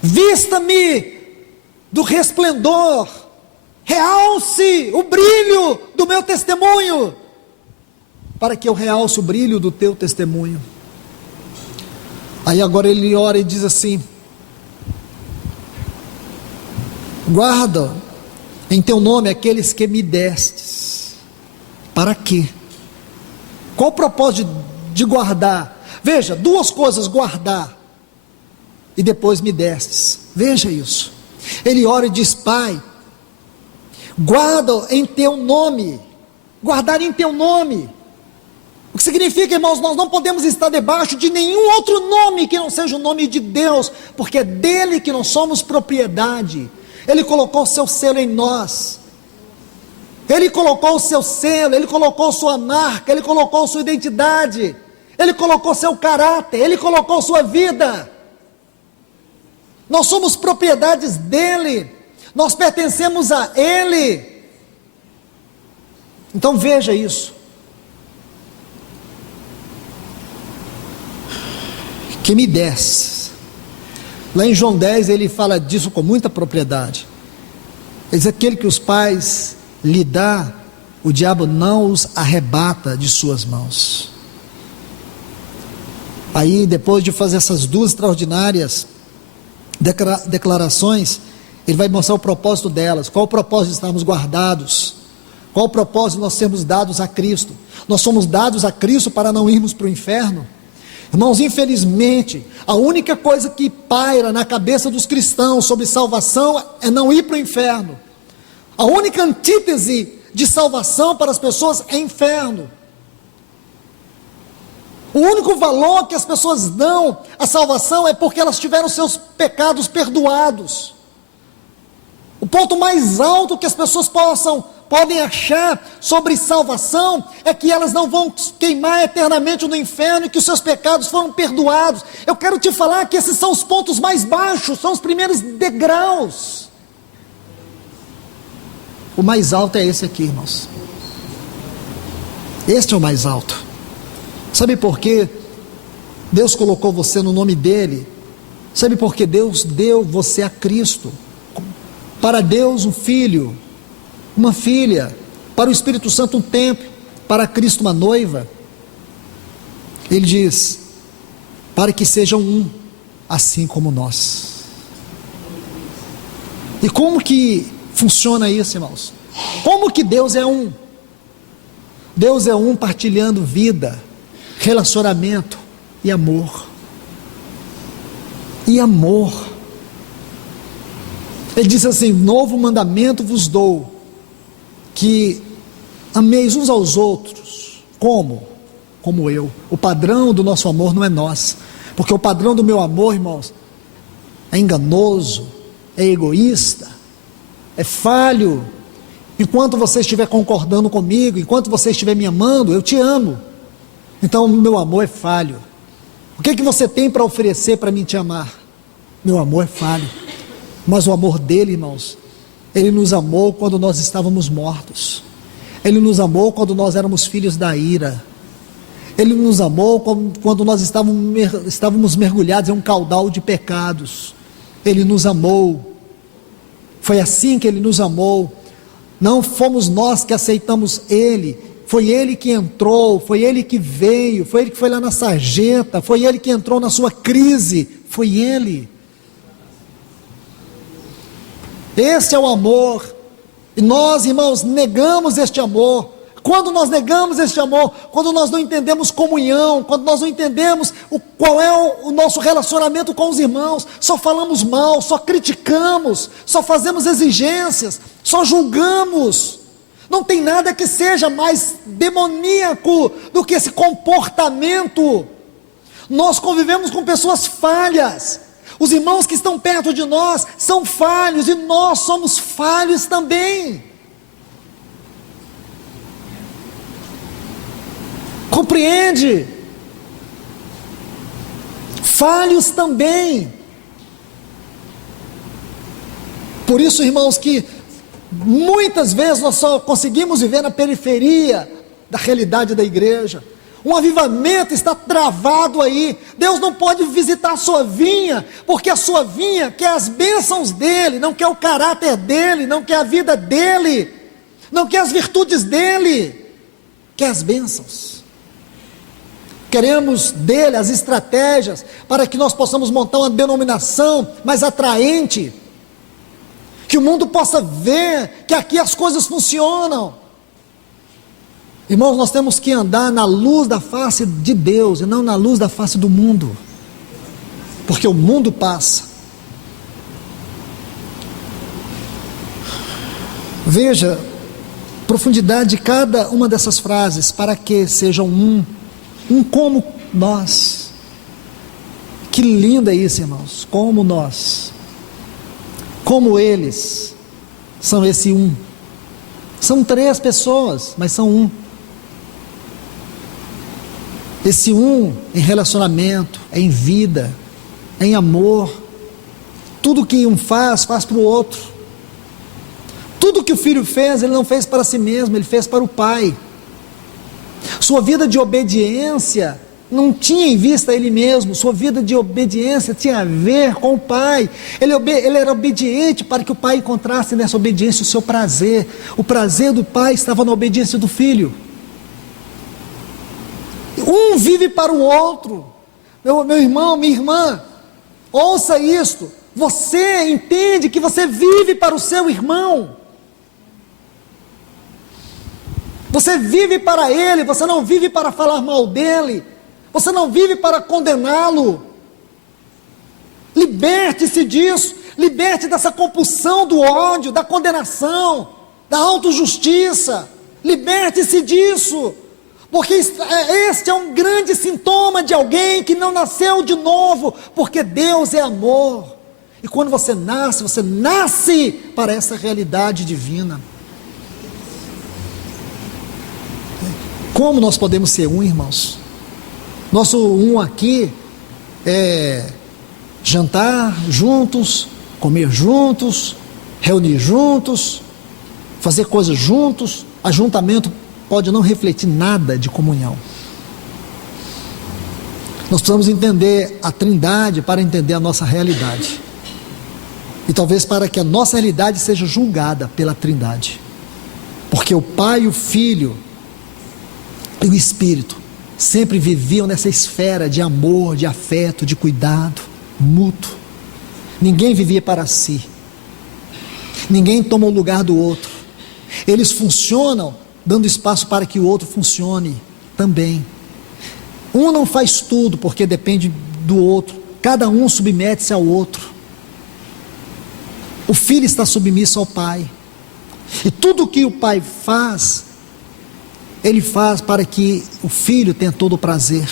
vista-me do resplendor, realce o brilho do meu testemunho, para que eu realce o brilho do teu testemunho. Aí agora ele ora e diz assim: guarda em teu nome aqueles que me destes. Para quê? Qual o propósito de guardar? Veja, duas coisas: guardar e depois me destes. Veja isso. Ele ora e diz: Pai, guarda em teu nome. Guardar em teu nome. O que significa, irmãos, nós não podemos estar debaixo de nenhum outro nome que não seja o nome de Deus, porque é dele que nós somos propriedade. Ele colocou o seu selo em nós. Ele colocou o seu selo, Ele colocou sua marca, Ele colocou sua identidade, Ele colocou seu caráter, Ele colocou sua vida. Nós somos propriedades dEle, nós pertencemos a Ele. Então veja isso. Que me desse. Lá em João 10 ele fala disso com muita propriedade. Ele diz: aquele que os pais lhe dá, o diabo não os arrebata de suas mãos. Aí, depois de fazer essas duas extraordinárias declarações, ele vai mostrar o propósito delas. Qual o propósito de estarmos guardados? Qual o propósito de nós sermos dados a Cristo? Nós somos dados a Cristo para não irmos para o inferno. Irmãos, infelizmente, a única coisa que paira na cabeça dos cristãos sobre salvação é não ir para o inferno. A única antítese de salvação para as pessoas é inferno. O único valor que as pessoas dão à salvação é porque elas tiveram seus pecados perdoados. O ponto mais alto que as pessoas podem achar sobre salvação é que elas não vão queimar eternamente no inferno e que os seus pecados foram perdoados. Eu quero te falar que esses são os pontos mais baixos, são os primeiros degraus. O mais alto é esse aqui, irmãos. Este é o mais alto. Sabe por quê? Deus colocou você no nome dEle. Sabe por que Deus deu você a Cristo? Para Deus um filho, uma filha, para o Espírito Santo um templo, para Cristo uma noiva. Ele diz: para que sejam um, assim como nós. E como que funciona isso, irmãos? Como que Deus é um? Deus é um partilhando vida, relacionamento e amor. E amor. Ele disse assim: novo mandamento vos dou, que ameis uns aos outros. Como? Como eu. O padrão do nosso amor não é nós, porque o padrão do meu amor, irmãos, é enganoso, é egoísta, é falho. Enquanto você estiver concordando comigo, enquanto você estiver me amando, eu te amo. Então o meu amor é falho. O que você tem para oferecer para mim te amar? Meu amor é falho. Mas o amor dele, irmãos, ele nos amou quando nós estávamos mortos. Ele nos amou quando nós éramos filhos da ira. Ele nos amou quando nós estávamos mergulhados em um caudal de pecados. Ele nos amou. Foi assim que ele nos amou. Não fomos nós que aceitamos ele. Foi ele que entrou, foi ele que veio, foi ele que foi lá na sarjeta, foi ele que entrou na sua crise, foi ele. Esse é o amor, e nós, irmãos, negamos este amor. Quando nós negamos este amor, quando nós não entendemos comunhão, quando nós não entendemos qual é o nosso relacionamento com os irmãos, só falamos mal, só criticamos, só fazemos exigências, só julgamos. Não tem nada que seja mais demoníaco do que esse comportamento. Nós convivemos com pessoas falhas. Os irmãos que estão perto de nós são falhos e nós somos falhos também. Compreende? Falhos também. Por isso, irmãos, que muitas vezes nós só conseguimos viver na periferia da realidade da igreja. Um avivamento está travado aí. Deus não pode visitar a sua vinha, porque a sua vinha quer as bênçãos dele, não quer o caráter dele, não quer a vida dele, não quer as virtudes dele, quer as bênçãos. Queremos dele as estratégias para que nós possamos montar uma denominação mais atraente, que o mundo possa ver que aqui as coisas funcionam. Irmãos, nós temos que andar na luz da face de Deus e não na luz da face do mundo, porque o mundo passa. Veja a profundidade de cada uma dessas frases: para que sejam um, Um como nós. Que lindo é isso, irmãos. Como nós. Como eles são esse um. São 3 pessoas, mas são um. Esse um em relacionamento, em vida, em amor. Tudo que um faz para o outro. Tudo que o filho fez, ele não fez para si mesmo, ele fez para o pai. Sua vida de obediência não tinha em vista ele mesmo, sua vida de obediência tinha a ver com o pai. Ele era obediente para que o pai encontrasse nessa obediência o seu prazer. O prazer do pai estava na obediência do filho. Um vive para o outro. Meu irmão, minha irmã, ouça isto. Você entende que você vive para o seu irmão. Você vive para ele, você não vive para falar mal dele. Você não vive para condená-lo. Liberte-se disso. Liberte dessa compulsão do ódio, da condenação, da autojustiça. Liberte-se disso. Porque este é um grande sintoma de alguém que não nasceu de novo. Porque Deus é amor. E quando você nasce para essa realidade divina. Como nós podemos ser um, irmãos? Nosso um aqui é jantar juntos, comer juntos, reunir juntos, fazer coisas juntos. Ajuntamento pode não refletir nada de comunhão. Nós precisamos entender a Trindade para entender a nossa realidade. E talvez para que a nossa realidade seja julgada pela Trindade. Porque o Pai, o Filho e o Espírito sempre viviam nessa esfera de amor, de afeto, de cuidado mútuo. Ninguém vivia para si. Ninguém toma o lugar do outro. Eles funcionam dando espaço para que o outro funcione também. Um não faz tudo porque depende do outro. Cada um submete-se ao outro. O filho está submisso ao pai. E tudo que o pai faz, ele faz para que o filho tenha todo o prazer.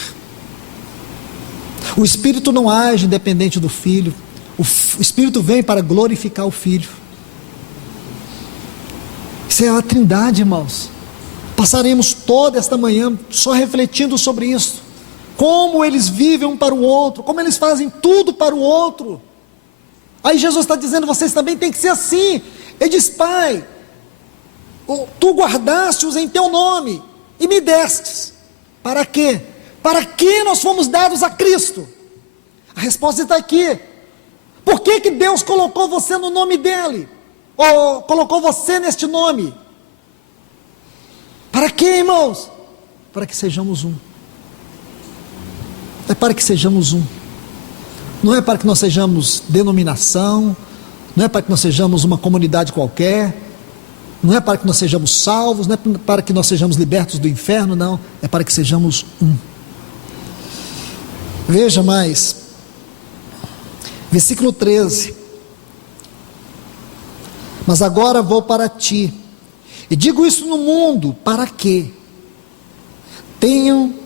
O Espírito não age independente do filho. O Espírito vem para glorificar o filho. Isso é a Trindade, irmãos. Passaremos toda esta manhã só refletindo sobre isso. Como eles vivem um para o outro, como eles fazem tudo para o outro. Aí Jesus está dizendo, vocês também têm que ser assim. Ele diz, Pai, tu guardaste-os em teu nome e me destes. Para quê? Para que nós fomos dados a Cristo? A resposta está aqui. Por que que Deus colocou você no nome dele? Ou colocou você neste nome? Para quê, irmãos? Para que sejamos um. É para que sejamos um. Não é para que nós sejamos denominação, não é para que nós sejamos uma comunidade qualquer, não é para que nós sejamos salvos, não é para que nós sejamos libertos do inferno, não, é para que sejamos um. Veja mais, versículo 13, mas agora vou para ti, e digo isso no mundo, para que tenham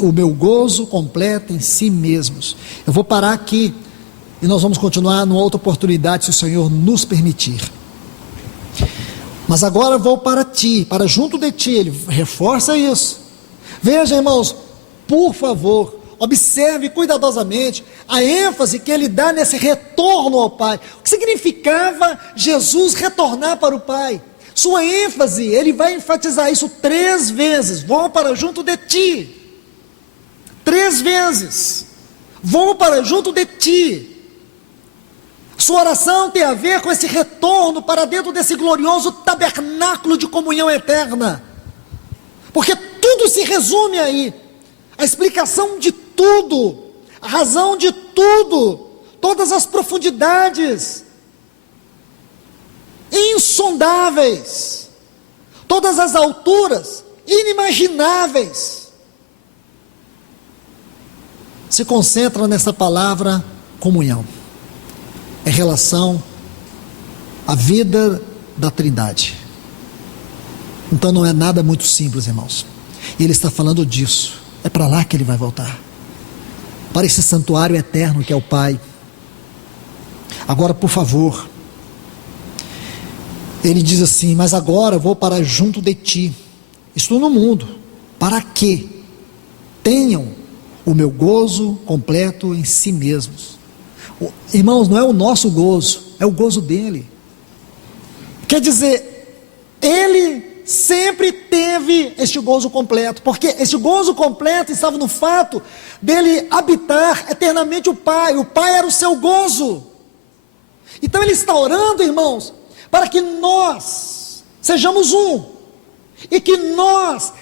o meu gozo completo em si mesmos. Eu vou parar aqui, e nós vamos continuar numa outra oportunidade, se o Senhor nos permitir. Mas agora vou para ti, para junto de ti. Ele reforça isso. Veja, irmãos, por favor, observe cuidadosamente a ênfase que ele dá nesse retorno ao Pai. O que significava Jesus retornar para o Pai? Sua ênfase, ele vai enfatizar isso 3 vezes. Vou para junto de ti. 3 vezes. Vou para junto de ti. Sua oração tem a ver com esse retorno para dentro desse glorioso tabernáculo de comunhão eterna. Porque tudo se resume aí. A explicação de tudo, a razão de tudo, todas as profundidades insondáveis, todas as alturas inimagináveis, se concentra nessa palavra comunhão, em relação à vida da Trindade. Então não é nada muito simples, irmãos. Ele está falando disso. É para lá que ele vai voltar, para esse santuário eterno que é o Pai. Agora, por favor, ele diz assim: mas agora eu vou para junto de ti. Estou no mundo, para que tenham o meu gozo completo em si mesmos. Irmãos, não é o nosso gozo, é o gozo dele. Quer dizer, ele sempre teve este gozo completo, porque este gozo completo estava no fato dele habitar eternamente o Pai era o seu gozo. Então ele está orando, irmãos, para que nós sejamos um, e que nós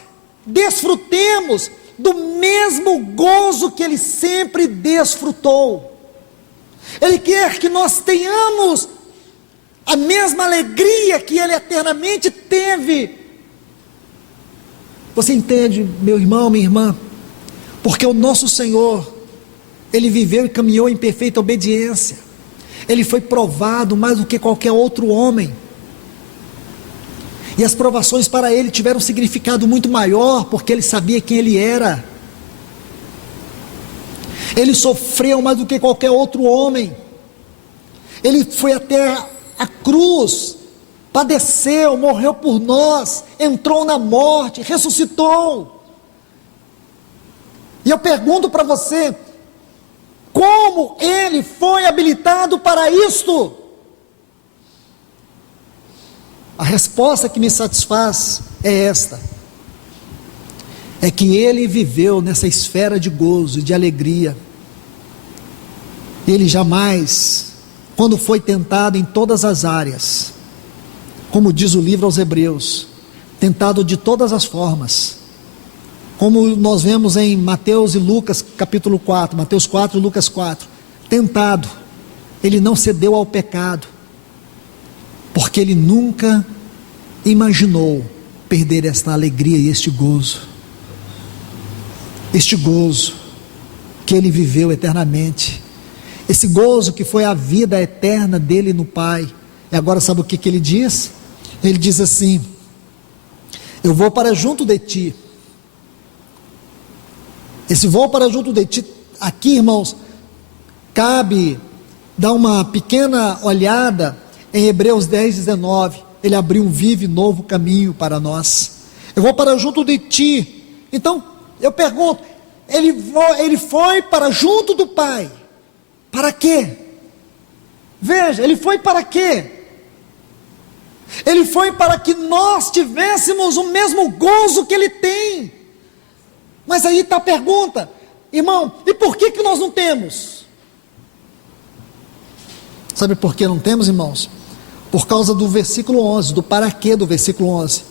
desfrutemos do mesmo gozo que ele sempre desfrutou. Ele quer que nós tenhamos a mesma alegria que ele eternamente teve. Você entende, meu irmão, minha irmã? Porque o nosso Senhor, ele viveu e caminhou em perfeita obediência. Ele foi provado mais do que qualquer outro homem. E as provações para ele tiveram um significado muito maior, porque ele sabia quem ele era. Ele sofreu mais do que qualquer outro homem. Ele foi até a cruz, padeceu, morreu por nós, entrou na morte, ressuscitou. E eu pergunto para você, como ele foi habilitado para isto? A resposta que me satisfaz é esta: é que ele viveu nessa esfera de gozo, de alegria. Ele jamais, quando foi tentado em todas as áreas, como diz o livro aos Hebreus, tentado de todas as formas, como nós vemos em Mateus e Lucas capítulo 4, Mateus 4 e Lucas 4, tentado, ele não cedeu ao pecado, porque ele nunca imaginou perder esta alegria e este gozo que ele viveu eternamente, esse gozo que foi a vida eterna dele no Pai. E agora sabe o que ele diz? Ele diz assim: eu vou para junto de ti. Esse vou para junto de ti, aqui, irmãos, cabe dar uma pequena olhada em Hebreus 10, 19, ele abriu um vivo e novo caminho para nós. Eu vou para junto de ti. Então, eu pergunto, ele foi para junto do Pai, para quê? Veja, ele foi para quê? Ele foi para que nós tivéssemos o mesmo gozo que ele tem. Mas aí está a pergunta, irmão, e por que nós não temos? Sabe por que não temos, irmãos? Por causa do versículo 11, do para quê do versículo 11.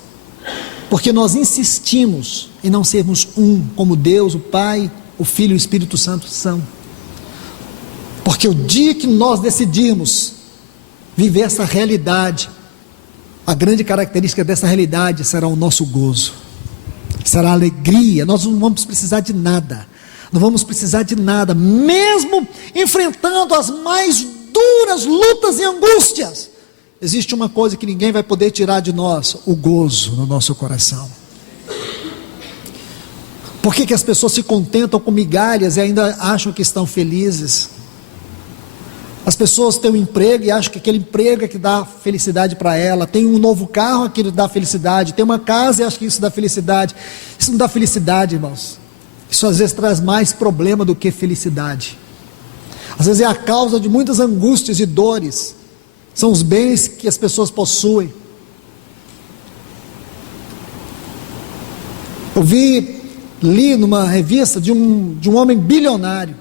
Porque nós insistimos em não sermos um, como Deus, o Pai, o Filho e o Espírito Santo são. Porque o dia que nós decidirmos viver essa realidade, a grande característica dessa realidade será o nosso gozo, será a alegria. Nós não vamos precisar de nada, não vamos precisar de nada, mesmo enfrentando as mais duras lutas e angústias. Existe uma coisa que ninguém vai poder tirar de nós: o gozo no nosso coração. Por que as pessoas se contentam com migalhas e ainda acham que estão felizes? As pessoas têm um emprego e acham que aquele emprego é que dá felicidade para ela. Tem um novo carro, aquilo dá felicidade. Tem uma casa e acha que isso dá felicidade. Isso não dá felicidade, irmãos. Isso às vezes traz mais problema do que felicidade. Às vezes é a causa de muitas angústias e dores. São os bens que as pessoas possuem. Eu li numa revista de um homem bilionário.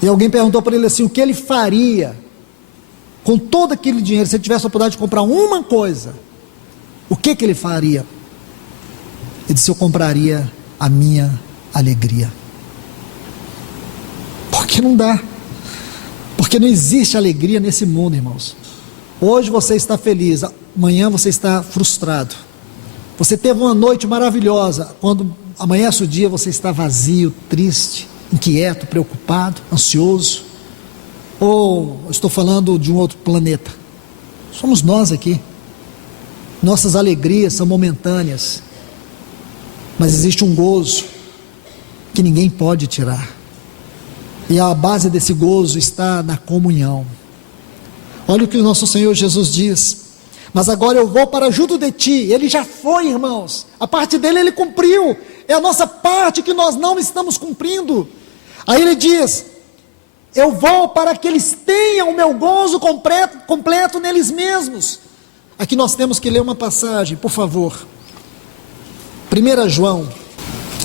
E alguém perguntou para ele assim, o que ele faria com todo aquele dinheiro, se ele tivesse a oportunidade de comprar uma coisa, o que ele faria? Ele disse: eu compraria a minha alegria. Porque não dá. Porque não existe alegria nesse mundo, irmãos. Hoje você está feliz, amanhã você está frustrado. Você teve uma noite maravilhosa, quando amanhece o dia você está vazio, triste, inquieto, preocupado, ansioso. Ou estou falando de um outro planeta? Somos nós aqui. Nossas alegrias são momentâneas. Mas existe um gozo que ninguém pode tirar, e a base desse gozo está na comunhão. Olha o que o nosso Senhor Jesus diz: mas agora eu vou para junto de ti. Ele já foi, irmãos, a parte dele ele cumpriu, é a nossa parte que nós não estamos cumprindo. Aí ele diz: eu vou para que eles tenham o meu gozo completo neles mesmos. Aqui nós temos que ler uma passagem, por favor. 1 João,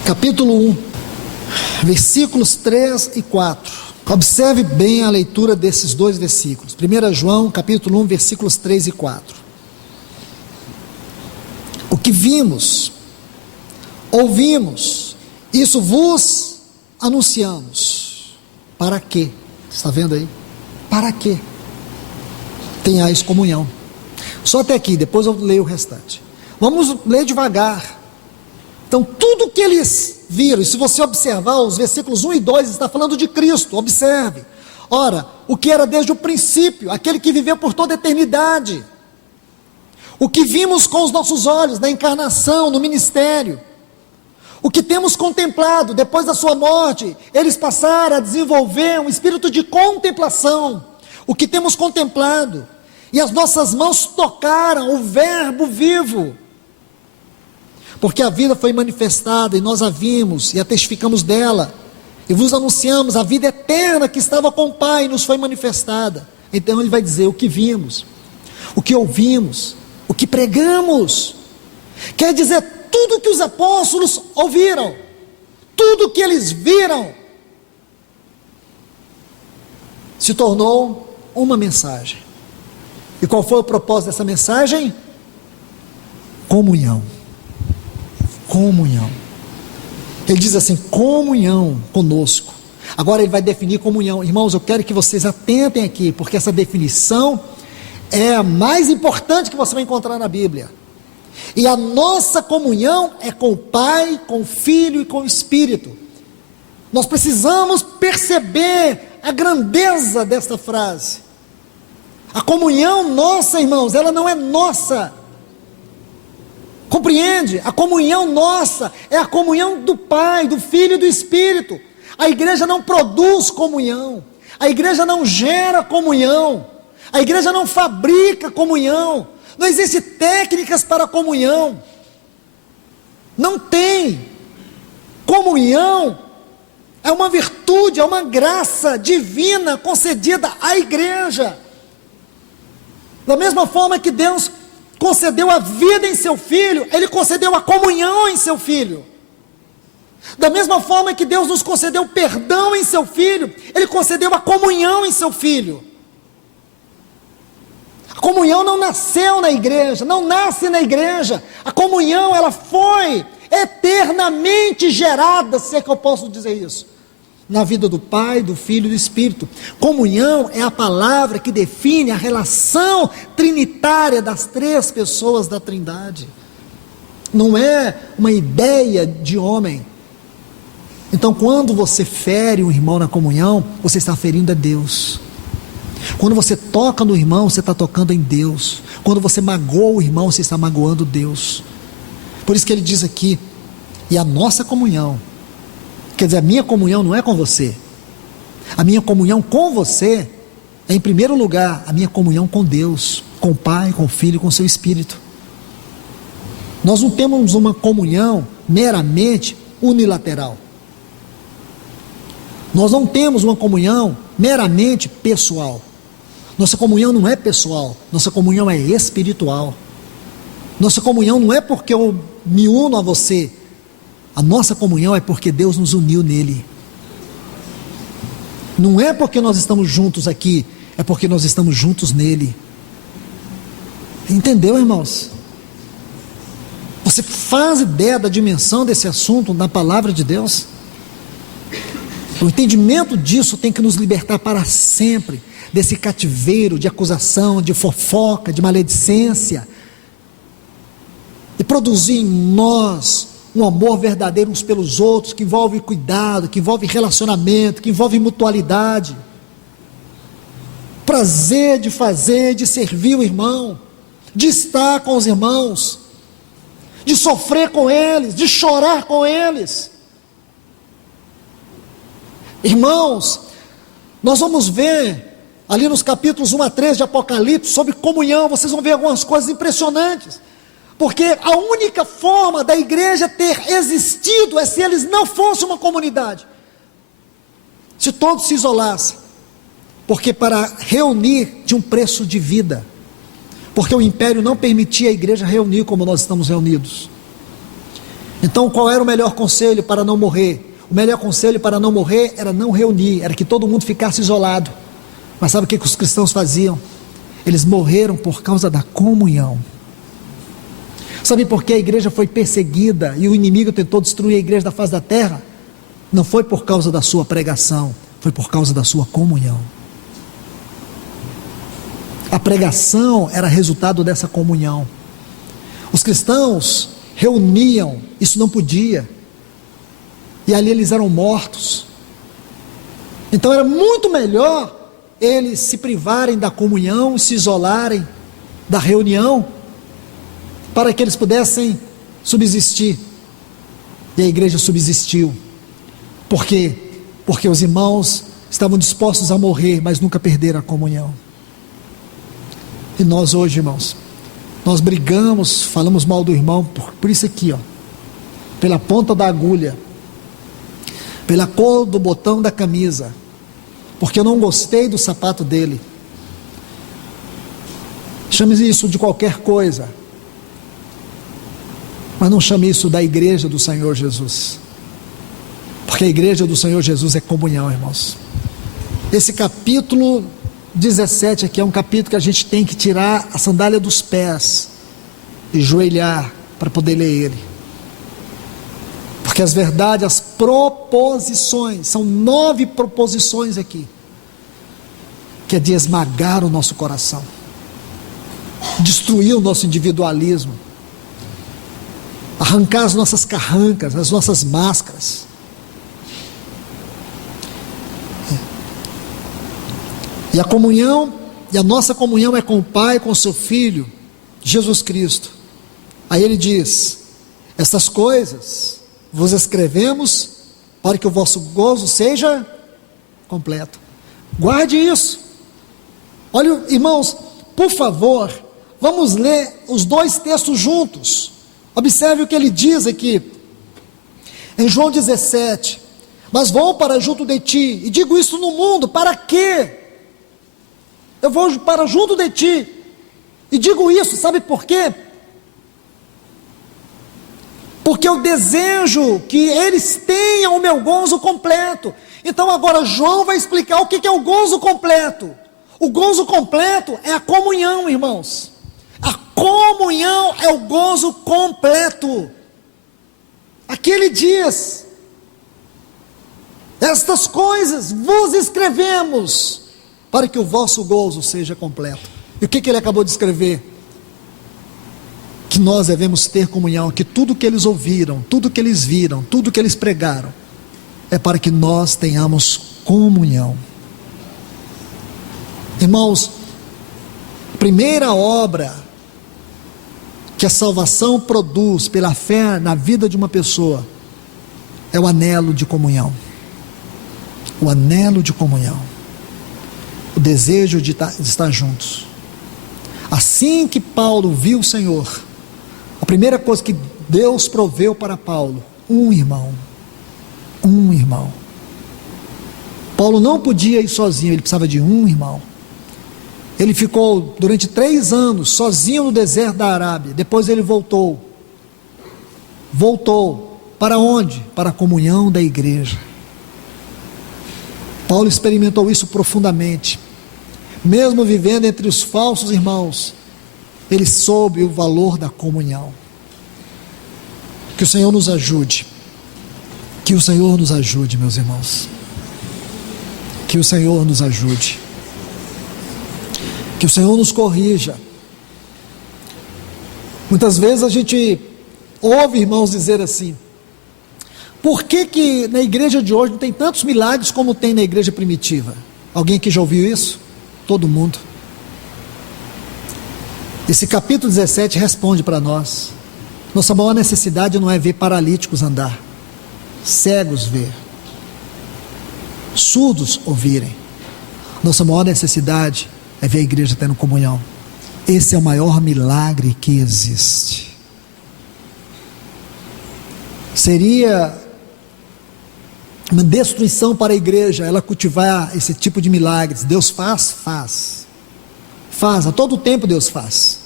capítulo 1, versículos 3 e 4. Observe bem a leitura desses dois versículos. 1 João, capítulo 1, versículos 3 e 4. O que vimos, ouvimos, isso vos anunciamos. Para quê? Está vendo aí? Para quê? Tenhais comunhão. Só até aqui, depois eu leio o restante. Vamos ler devagar. Então, tudo que eles viram, e se você observar, os versículos 1 e 2 está falando de Cristo, observe. Ora, o que era desde o princípio, aquele que viveu por toda a eternidade, o que vimos com os nossos olhos, na encarnação, no ministério, o que temos contemplado, depois da sua morte, eles passaram a desenvolver um espírito de contemplação, o que temos contemplado, e as nossas mãos tocaram o verbo vivo, porque a vida foi manifestada, e nós a vimos, e a testificamos dela, e vos anunciamos a vida eterna que estava com o Pai, e nos foi manifestada. Então ele vai dizer o que vimos, o que ouvimos, o que pregamos, quer dizer, tudo que os apóstolos ouviram, tudo que eles viram, se tornou uma mensagem. E qual foi o propósito dessa mensagem? Comunhão. Comunhão. Ele diz assim: comunhão conosco. Agora ele vai definir comunhão. Irmãos, eu quero que vocês atentem aqui, porque essa definição é a mais importante que você vai encontrar na Bíblia. E a nossa comunhão é com o Pai, com o Filho e com o Espírito. Nós precisamos perceber a grandeza desta frase. A comunhão nossa, irmãos, ela não é nossa. Compreende? A comunhão nossa é a comunhão do Pai, do Filho e do Espírito. A igreja não produz comunhão, a igreja não gera comunhão, a igreja não fabrica comunhão, não existem técnicas para comunhão, não tem. Comunhão é uma virtude, é uma graça divina concedida à igreja. Da mesma forma que Deus concedeu a vida em seu Filho, Ele concedeu a comunhão em seu Filho. Da mesma forma que Deus nos concedeu o perdão em seu Filho, Ele concedeu a comunhão em seu Filho. A comunhão não nasceu na igreja, não nasce na igreja. A comunhão, ela foi eternamente gerada, se é que eu posso dizer isso, na vida do Pai, do Filho e do Espírito. Comunhão é a palavra que define a relação trinitária das três pessoas da Trindade. Não é uma ideia de homem. Então, quando você fere um irmão na comunhão, você está ferindo a Deus. Quando você toca no irmão, você está tocando em Deus. Quando você magoa o irmão, você está magoando Deus. Por isso que ele diz aqui: e a nossa comunhão, quer dizer, a minha comunhão não é com você. A minha comunhão com você é, em primeiro lugar, a minha comunhão com Deus, com o Pai, com o Filho e com o seu Espírito. Nós não temos uma comunhão meramente unilateral. Nós não temos uma comunhão meramente pessoal. Nossa comunhão não é pessoal, nossa comunhão é espiritual. Nossa comunhão não é porque eu me uno a você. A nossa comunhão é porque Deus nos uniu nele. Não é porque nós estamos juntos aqui, é porque nós estamos juntos nele. Entendeu, irmãos? Você faz ideia da dimensão desse assunto na palavra de Deus? O entendimento disso tem que nos libertar para sempre desse cativeiro de acusação, de fofoca, de maledicência, e produzir em nós um amor verdadeiro uns pelos outros, que envolve cuidado, que envolve relacionamento, que envolve mutualidade, prazer de fazer, de servir o irmão, de estar com os irmãos, de sofrer com eles, de chorar com eles. Irmãos, nós vamos ver ali nos capítulos 1 a 3 de Apocalipse sobre comunhão. Vocês vão ver algumas coisas impressionantes, porque a única forma da igreja ter existido é se eles não fossem uma comunidade, se todos se isolassem, porque para reunir tinha um preço de vida, porque o império não permitia a igreja reunir como nós estamos reunidos. Então qual era o melhor conselho para não morrer? O melhor conselho para não morrer era não reunir, era que todo mundo ficasse isolado. Mas sabe o que os cristãos faziam? Eles morreram por causa da comunhão. Sabe por que a igreja foi perseguida e o inimigo tentou destruir a igreja da face da terra? Não foi por causa da sua pregação, foi por causa da sua comunhão. A pregação era resultado dessa comunhão. Os cristãos reuniam, isso não podia, e ali eles eram mortos. Então era muito melhor eles se privarem da comunhão, se isolarem da reunião, para que eles pudessem subsistir. E a igreja subsistiu. Por quê? Porque os irmãos estavam dispostos a morrer, mas nunca perderam a comunhão. E nós hoje, irmãos, nós brigamos, falamos mal do irmão, por isso aqui, ó, pela ponta da agulha, pela cor do botão da camisa, porque eu não gostei do sapato dele. Chame isso de qualquer coisa, mas não chame isso da igreja do Senhor Jesus, porque a igreja do Senhor Jesus é comunhão, irmãos. Esse capítulo 17 aqui é um capítulo que a gente tem que tirar a sandália dos pés e joelhar para poder ler ele, porque as verdades, as proposições, são 9 proposições aqui, que é de esmagar o nosso coração, destruir o nosso individualismo, arrancar as nossas carrancas, as nossas máscaras. E a comunhão, e a nossa comunhão é com o Pai, com o seu Filho, Jesus Cristo. Aí ele diz: essas coisas vos escrevemos para que o vosso gozo seja completo. Guarde isso. Olha, irmãos, por favor, vamos ler os 2 textos juntos. Observe o que ele diz aqui, em João 17: mas vou para junto de ti, e digo isso no mundo, para quê? Eu vou para junto de ti, e digo isso, sabe por quê? Porque eu desejo que eles tenham o meu gozo completo. Então agora João vai explicar o que é o gozo completo. O gozo completo é a comunhão, irmãos. A comunhão é o gozo completo. Aqui ele diz: estas coisas vos escrevemos para que o vosso gozo seja completo. E o que ele acabou de escrever? Que nós devemos ter comunhão, que tudo que eles ouviram, tudo que eles viram, tudo que eles pregaram, é para que nós tenhamos comunhão. Irmãos, a primeira obra que a salvação produz pela fé na vida de uma pessoa é o anelo de comunhão. O anelo de comunhão, o desejo de estar juntos. Assim que Paulo viu o Senhor, a primeira coisa que Deus proveu para Paulo: um irmão. Um irmão. Paulo não podia ir sozinho, ele precisava de um irmão. Ele ficou durante 3 anos sozinho no deserto da Arábia. Depois ele voltou para onde? Para a comunhão da igreja. Paulo experimentou isso profundamente. Mesmo vivendo entre os falsos irmãos, ele soube o valor da comunhão. Que o Senhor nos ajude. Que o Senhor nos ajude, meus irmãos. Que o Senhor nos ajude. Que o Senhor nos corrija. Muitas vezes a gente ouve irmãos dizer assim: por que na igreja de hoje não tem tantos milagres como tem na igreja primitiva? Alguém aqui já ouviu isso? Todo mundo. Esse capítulo 17 responde para nós. Nossa maior necessidade não é ver paralíticos andar, cegos ver, surdos ouvirem. Nossa maior necessidade é ver a igreja tendo comunhão. Esse é o maior milagre que existe. Seria uma destruição para a igreja ela cultivar esse tipo de milagres. Deus faz, a todo tempo Deus faz.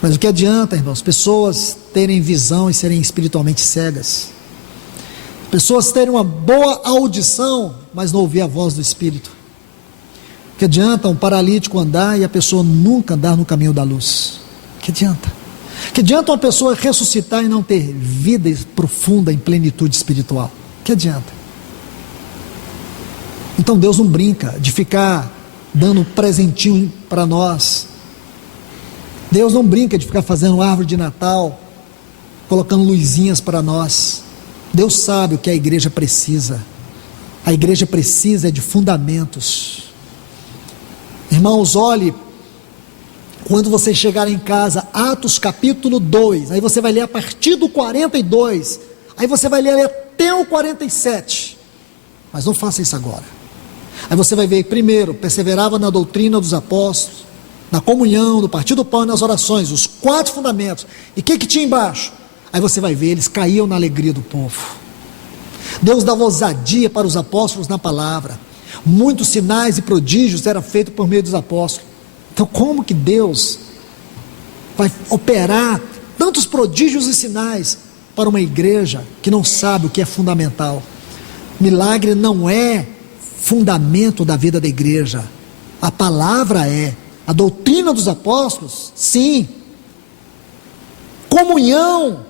Mas o que adianta, irmãos, pessoas terem visão e serem espiritualmente cegas, pessoas terem uma boa audição, mas não ouvir a voz do Espírito? O que adianta um paralítico andar e a pessoa nunca andar no caminho da luz? O que adianta? O que adianta uma pessoa ressuscitar e não ter vida profunda em plenitude espiritual? O que adianta? Então Deus não brinca de ficar dando presentinho para nós. Deus não brinca de ficar fazendo árvore de Natal, colocando luzinhas para nós. Deus sabe o que a igreja precisa. A igreja precisa de fundamentos. Irmãos, olhe, quando você chegar em casa, Atos capítulo 2, aí você vai ler a partir do 42, aí você vai ler até o 47, mas não faça isso agora. Aí você vai ver, primeiro, perseverava na doutrina dos apóstolos, na comunhão, no partir do pão e nas orações, os 4 fundamentos. E o que tinha embaixo? Aí você vai ver, eles caíam na alegria do povo. Deus dava ousadia para os apóstolos na palavra. Muitos sinais e prodígios eram feitos por meio dos apóstolos. Então como que Deus vai operar tantos prodígios e sinais para uma igreja que não sabe o que é fundamental? Milagre não é fundamento da vida da igreja. A palavra é. A doutrina dos apóstolos, sim. Comunhão,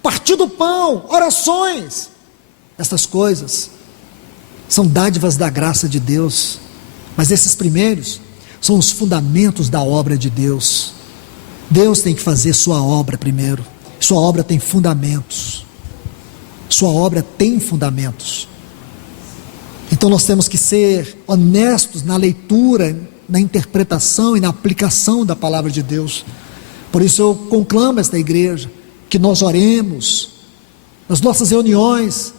partir do pão, orações. Essas coisas são dádivas da graça de Deus, mas esses primeiros são os fundamentos da obra de Deus. Deus tem que fazer sua obra primeiro. Sua obra tem fundamentos. Sua obra tem fundamentos. Então nós temos que ser honestos na leitura, na interpretação e na aplicação da palavra de Deus. Por isso eu conclamo esta igreja que nós oremos nas nossas reuniões,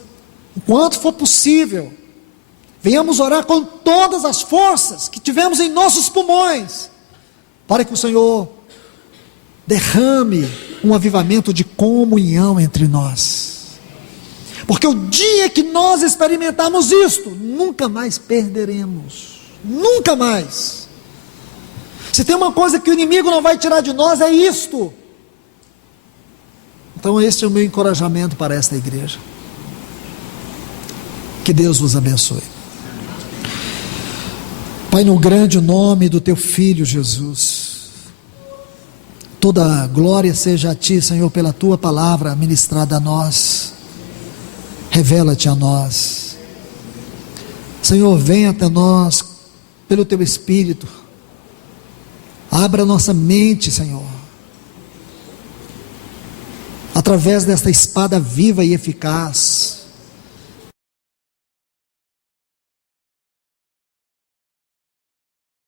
enquanto for possível. Venhamos orar com todas as forças que tivemos em nossos pulmões, para que o Senhor derrame um avivamento de comunhão entre nós. Porque o dia que nós experimentarmos isto, nunca mais perderemos. Nunca mais. Se tem uma coisa que o inimigo não vai tirar de nós, é isto. Então este é o meu encorajamento para esta igreja. Que Deus vos abençoe. Pai, no grande nome do teu Filho Jesus, toda glória seja a ti, Senhor, pela tua palavra ministrada a nós. Revela-te a nós, Senhor. Venha até nós pelo teu Espírito. Abra nossa mente, Senhor, através desta espada viva e eficaz.